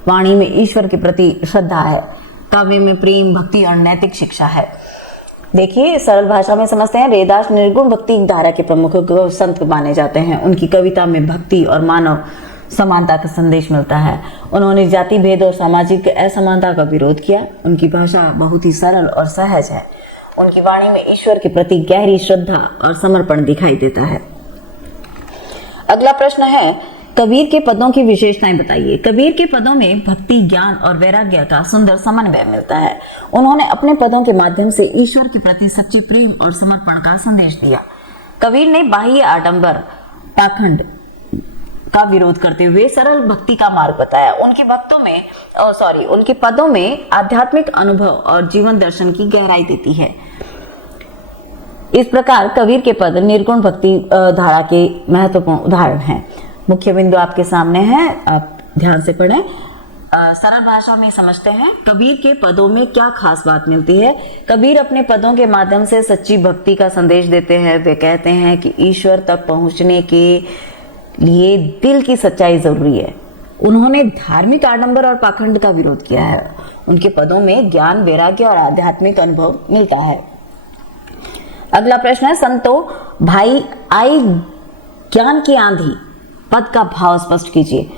वाणी में ईश्वर के प्रति श्रद्धा है। काव्य में प्रेम, भक्ति और नैतिक शिक्षा है। देखिए, सरल भाषा में समझते हैं। रैदास निर्गुण भक्ति धारा के प्रमुख संत माने जाते हैं। उनकी कविता में भक्ति और मानव समानता का संदेश मिलता है। उन्होंने जाति भेद और सामाजिक असमानता का विरोध किया। उनकी भाषा बहुत ही सरल और सहज है। उनकी वाणी में ईश्वर के प्रति गहरी श्रद्धा और समर्पण दिखाई देता है। अगला प्रश्न है, कबीर के पदों की विशेषताएं बताइए। कबीर के पदों में भक्ति, ज्ञान और वैराग्य का सुंदर समन्वय मिलता है। उन्होंने अपने पदों के माध्यम से ईश्वर के प्रति सच्चे प्रेम और समर्पण का संदेश दिया। कबीर ने बाह्य आडंबर, पाखंड का विरोध करते हुए सरल भक्ति का मार्ग बताया। उनके पदों में आध्यात्मिक अनुभव और जीवन दर्शन की गहराई देती है। इस प्रकार कबीर के पद निर्गुण भक्ति धारा के महत्वपूर्ण उदाहरण हैं। मुख्य बिंदु आपके सामने है, आप ध्यान से पढ़ें। सरल भाषा में समझते हैं कबीर के पदों में क्या खास बात मिलती है। कबीर अपने पदों के माध्यम से सच्ची भक्ति का संदेश देते हैं। वे कहते हैं कि ईश्वर तक पहुंचने के लिए दिल की सच्चाई जरूरी है। उन्होंने धार्मिक आडंबर और पाखंड का विरोध किया है। उनके पदों में ज्ञान, वैराग्य और आध्यात्मिक अनुभव मिलता है। अगला प्रश्न है, संतो भाई आई ज्ञान की आंधी पद का भाव स्पष्ट कीजिए।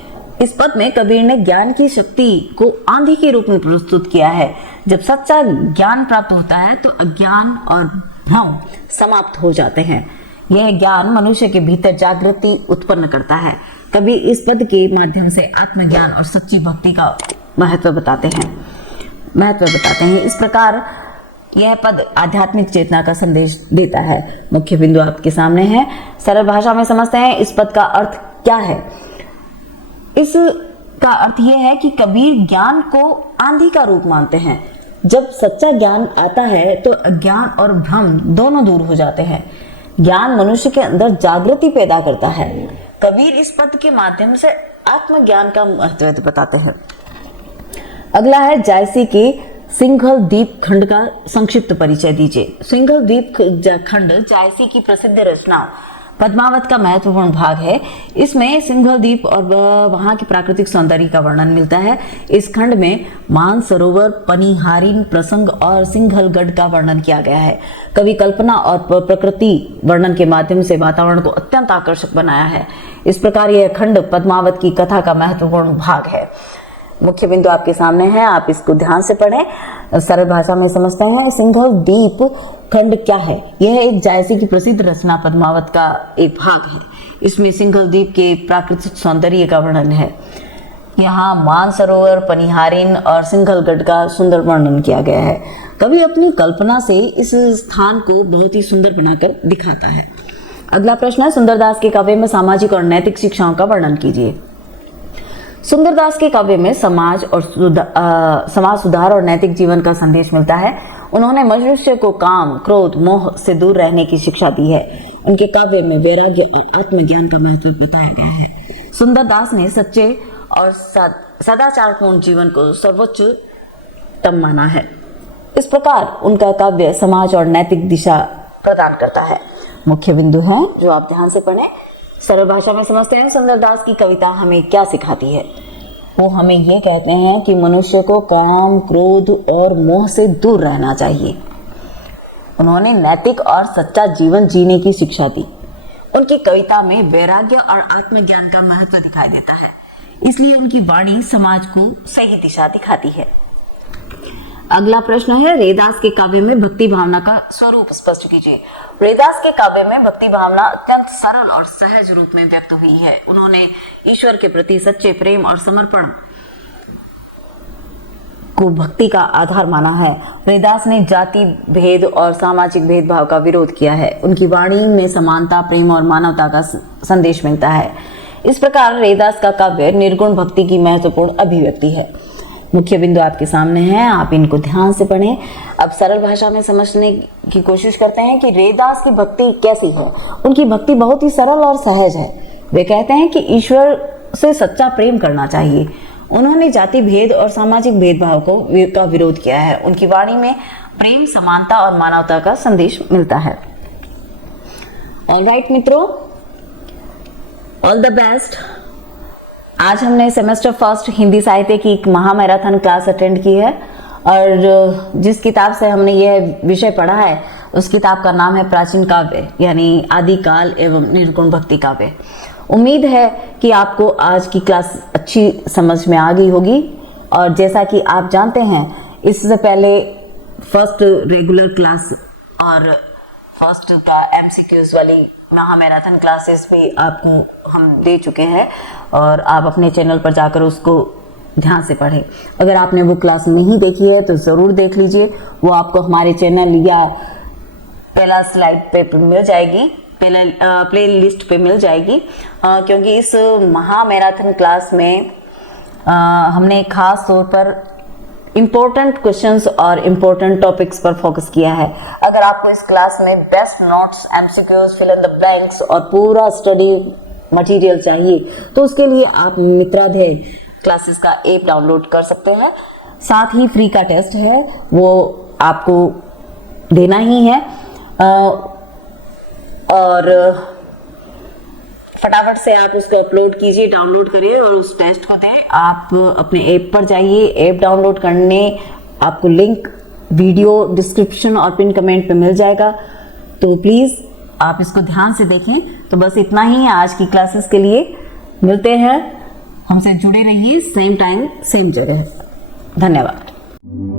इस पद में कबीर ने ज्ञान की शक्ति को आंधी के रूप में प्रस्तुत किया है। जब सच्चा ज्ञान प्राप्त होता है तो अज्ञान और भ्रम समाप्त हो जाते हैं। यह ज्ञान मनुष्य के भीतर जागृति उत्पन्न करता है। कबीर इस पद के माध्यम से आत्मज्ञान और सच्ची भक्ति का महत्व बताते हैं। इस प्रकार यह पद आध्यात्मिक चेतना का संदेश देता है। मुख्य बिंदु आपके सामने है, सरल भाषा में समझते हैं इस पद का अर्थ क्या है। इसका अर्थ यह है कि कबीर ज्ञान को आंधी का रूप मानते हैं। जब सच्चा ज्ञान आता है तो अज्ञान और भ्रम दोनों दूर हो जाते हैं। ज्ञान मनुष्य के अंदर जागृति पैदा करता है। कबीर इस पद के माध्यम से आत्मज्ञान का महत्व बताते हैं। अगला है, जायसी के सिंघल द्वीप खंड का संक्षिप्त परिचय दीजिए। सिंघल द्वीप खंड जायसी की प्रसिद्ध रचना पद्मावत का महत्वपूर्ण भाग है। इसमें सिंघल द्वीप और वहां की प्राकृतिक सौंदर्य का वर्णन मिलता है। इस खंड में मानसरोवर, पनिहारिन प्रसंग और सिंघलगढ़ का वर्णन किया गया है। कवि कल्पना और प्रकृति वर्णन के माध्यम से वातावरण को अत्यंत आकर्षक बनाया है। इस प्रकार यह खंड पद्मावत की कथा का महत्वपूर्ण भाग है। मुख्य बिंदु आपके सामने है, आप इसको ध्यान से पढ़ें, सरल भाषा में समझते हैं। सिंघल द्वीप खंड क्या है? यह एक जायसी की प्रसिद्ध रचना पद्मावत का एक भाग है। इसमें सिंघल द्वीप के प्राकृतिक सौंदर्य का वर्णन है। यहाँ मानसरोवर, पनिहारिन और सिंघलगढ़ का सुंदर वर्णन किया गया है। कवि अपनी कल्पना से इस स्थान को बहुत ही सुंदर बनाकर दिखाता है। अगला प्रश्न है, सुंदरदास के काव्य में सामाजिक और नैतिक शिक्षाओं का वर्णन कीजिए। सुंदरदास के काव्य में समाज सुधार और नैतिक जीवन का संदेश मिलता है। उन्होंने मनुष्य को काम, क्रोध, मोह से दूर रहने की शिक्षा दी है। उनके काव्य में वैराग्य और आत्मज्ञान का महत्व बताया गया है। सुंदरदास ने सच्चे और सदाचारपूर्ण जीवन को सर्वोच्चतम माना है। इस प्रकार उनका काव्य समाज और नैतिक दिशा प्रदान करता है। मुख्य बिंदु हैं जो आप ध्यान से पढ़ें, सरल भाषा में समझते हैं। सुंदरदास की कविता हमें क्या सिखाती है? वो हमें ये कहते हैं कि मनुष्य को काम, क्रोध और मोह से दूर रहना चाहिए। उन्होंने नैतिक और सच्चा जीवन जीने की शिक्षा दी। उनकी कविता में वैराग्य और आत्मज्ञान का महत्व दिखाई देता है, इसलिए उनकी वाणी समाज को सही दिशा दिखाती है। अगला प्रश्न है, रैदास के काव्य में भक्ति भावना का स्वरूप स्पष्ट कीजिए। रैदास के काव्य में भक्ति भावना अत्यंत सरल और सहज रूप में व्यक्त हुई है। उन्होंने ईश्वर के प्रति सच्चे प्रेम और समर्पण को भक्ति का आधार माना है। रैदास ने जाति भेद और सामाजिक भेदभाव का विरोध किया है। उनकी वाणी में समानता, प्रेम और मानवता का संदेश मिलता है। इस प्रकार रैदास का काव्य निर्गुण भक्ति की महत्वपूर्ण अभिव्यक्ति है। मुख्य बिंदु आपके सामने हैं, आप इनको ध्यान से पढ़ें। अब सरल भाषा में समझने की कोशिश करते हैं कि रैदास की भक्ति कैसी है। उनकी भक्ति बहुत ही सरल और सहज है। वे कहते हैं कि ईश्वर से सच्चा प्रेम करना चाहिए। उन्होंने जाति भेद और सामाजिक भेदभाव का विरोध किया है। उनकी वाणी में प्रेम, समानता और मानवता का संदेश मिलता है। ऑलराइट मित्रों, ऑल द बेस्ट। आज हमने सेमेस्टर फर्स्ट हिंदी साहित्य की एक महामैराथन क्लास अटेंड की है और जिस किताब से हमने यह विषय पढ़ा है उस किताब का नाम है प्राचीन काव्य, यानी आदिकाल एवं निर्गुण भक्ति काव्य। उम्मीद है कि आपको आज की क्लास अच्छी समझ में आ गई होगी। और जैसा कि आप जानते हैं, इससे पहले फर्स्ट रेगुलर क्लास और फर्स्ट का एमसीक्यूज वाली महामैराथन क्लासेस भी आपको हम दे चुके हैं और आप अपने चैनल पर जाकर उसको ध्यान से पढ़ें। अगर आपने वो क्लास नहीं देखी है तो ज़रूर देख लीजिए। वो आपको हमारे चैनल या पहला स्लाइड पे मिल जाएगी, प्ले लिस्ट पे मिल जाएगी, क्योंकि इस महामैराथन क्लास में हमने खास तौर पर इम्पोर्टेंट क्वेश्चंस और इम्पोर्टेंट टॉपिक्स पर फोकस किया है। अगर आपको इस क्लास में best notes, MCQs, fill in the blanks और पूरा स्टडी मटेरियल चाहिए तो उसके लिए आप मित्राध्यय क्लासेस का ऐप डाउनलोड कर सकते हैं। साथ ही फ्री का टेस्ट है, वो आपको देना ही है और फटाफट से आप उसको अपलोड कीजिए, डाउनलोड करिए और उस टेस्ट को दें। आप अपने ऐप पर जाइए, ऐप डाउनलोड करने आपको लिंक वीडियो डिस्क्रिप्शन और पिन कमेंट पे मिल जाएगा, तो प्लीज़ आप इसको ध्यान से देखें। तो बस इतना ही आज की क्लासेस के लिए। मिलते हैं, हमसे जुड़े रहिए, सेम टाइम सेम जगह। धन्यवाद।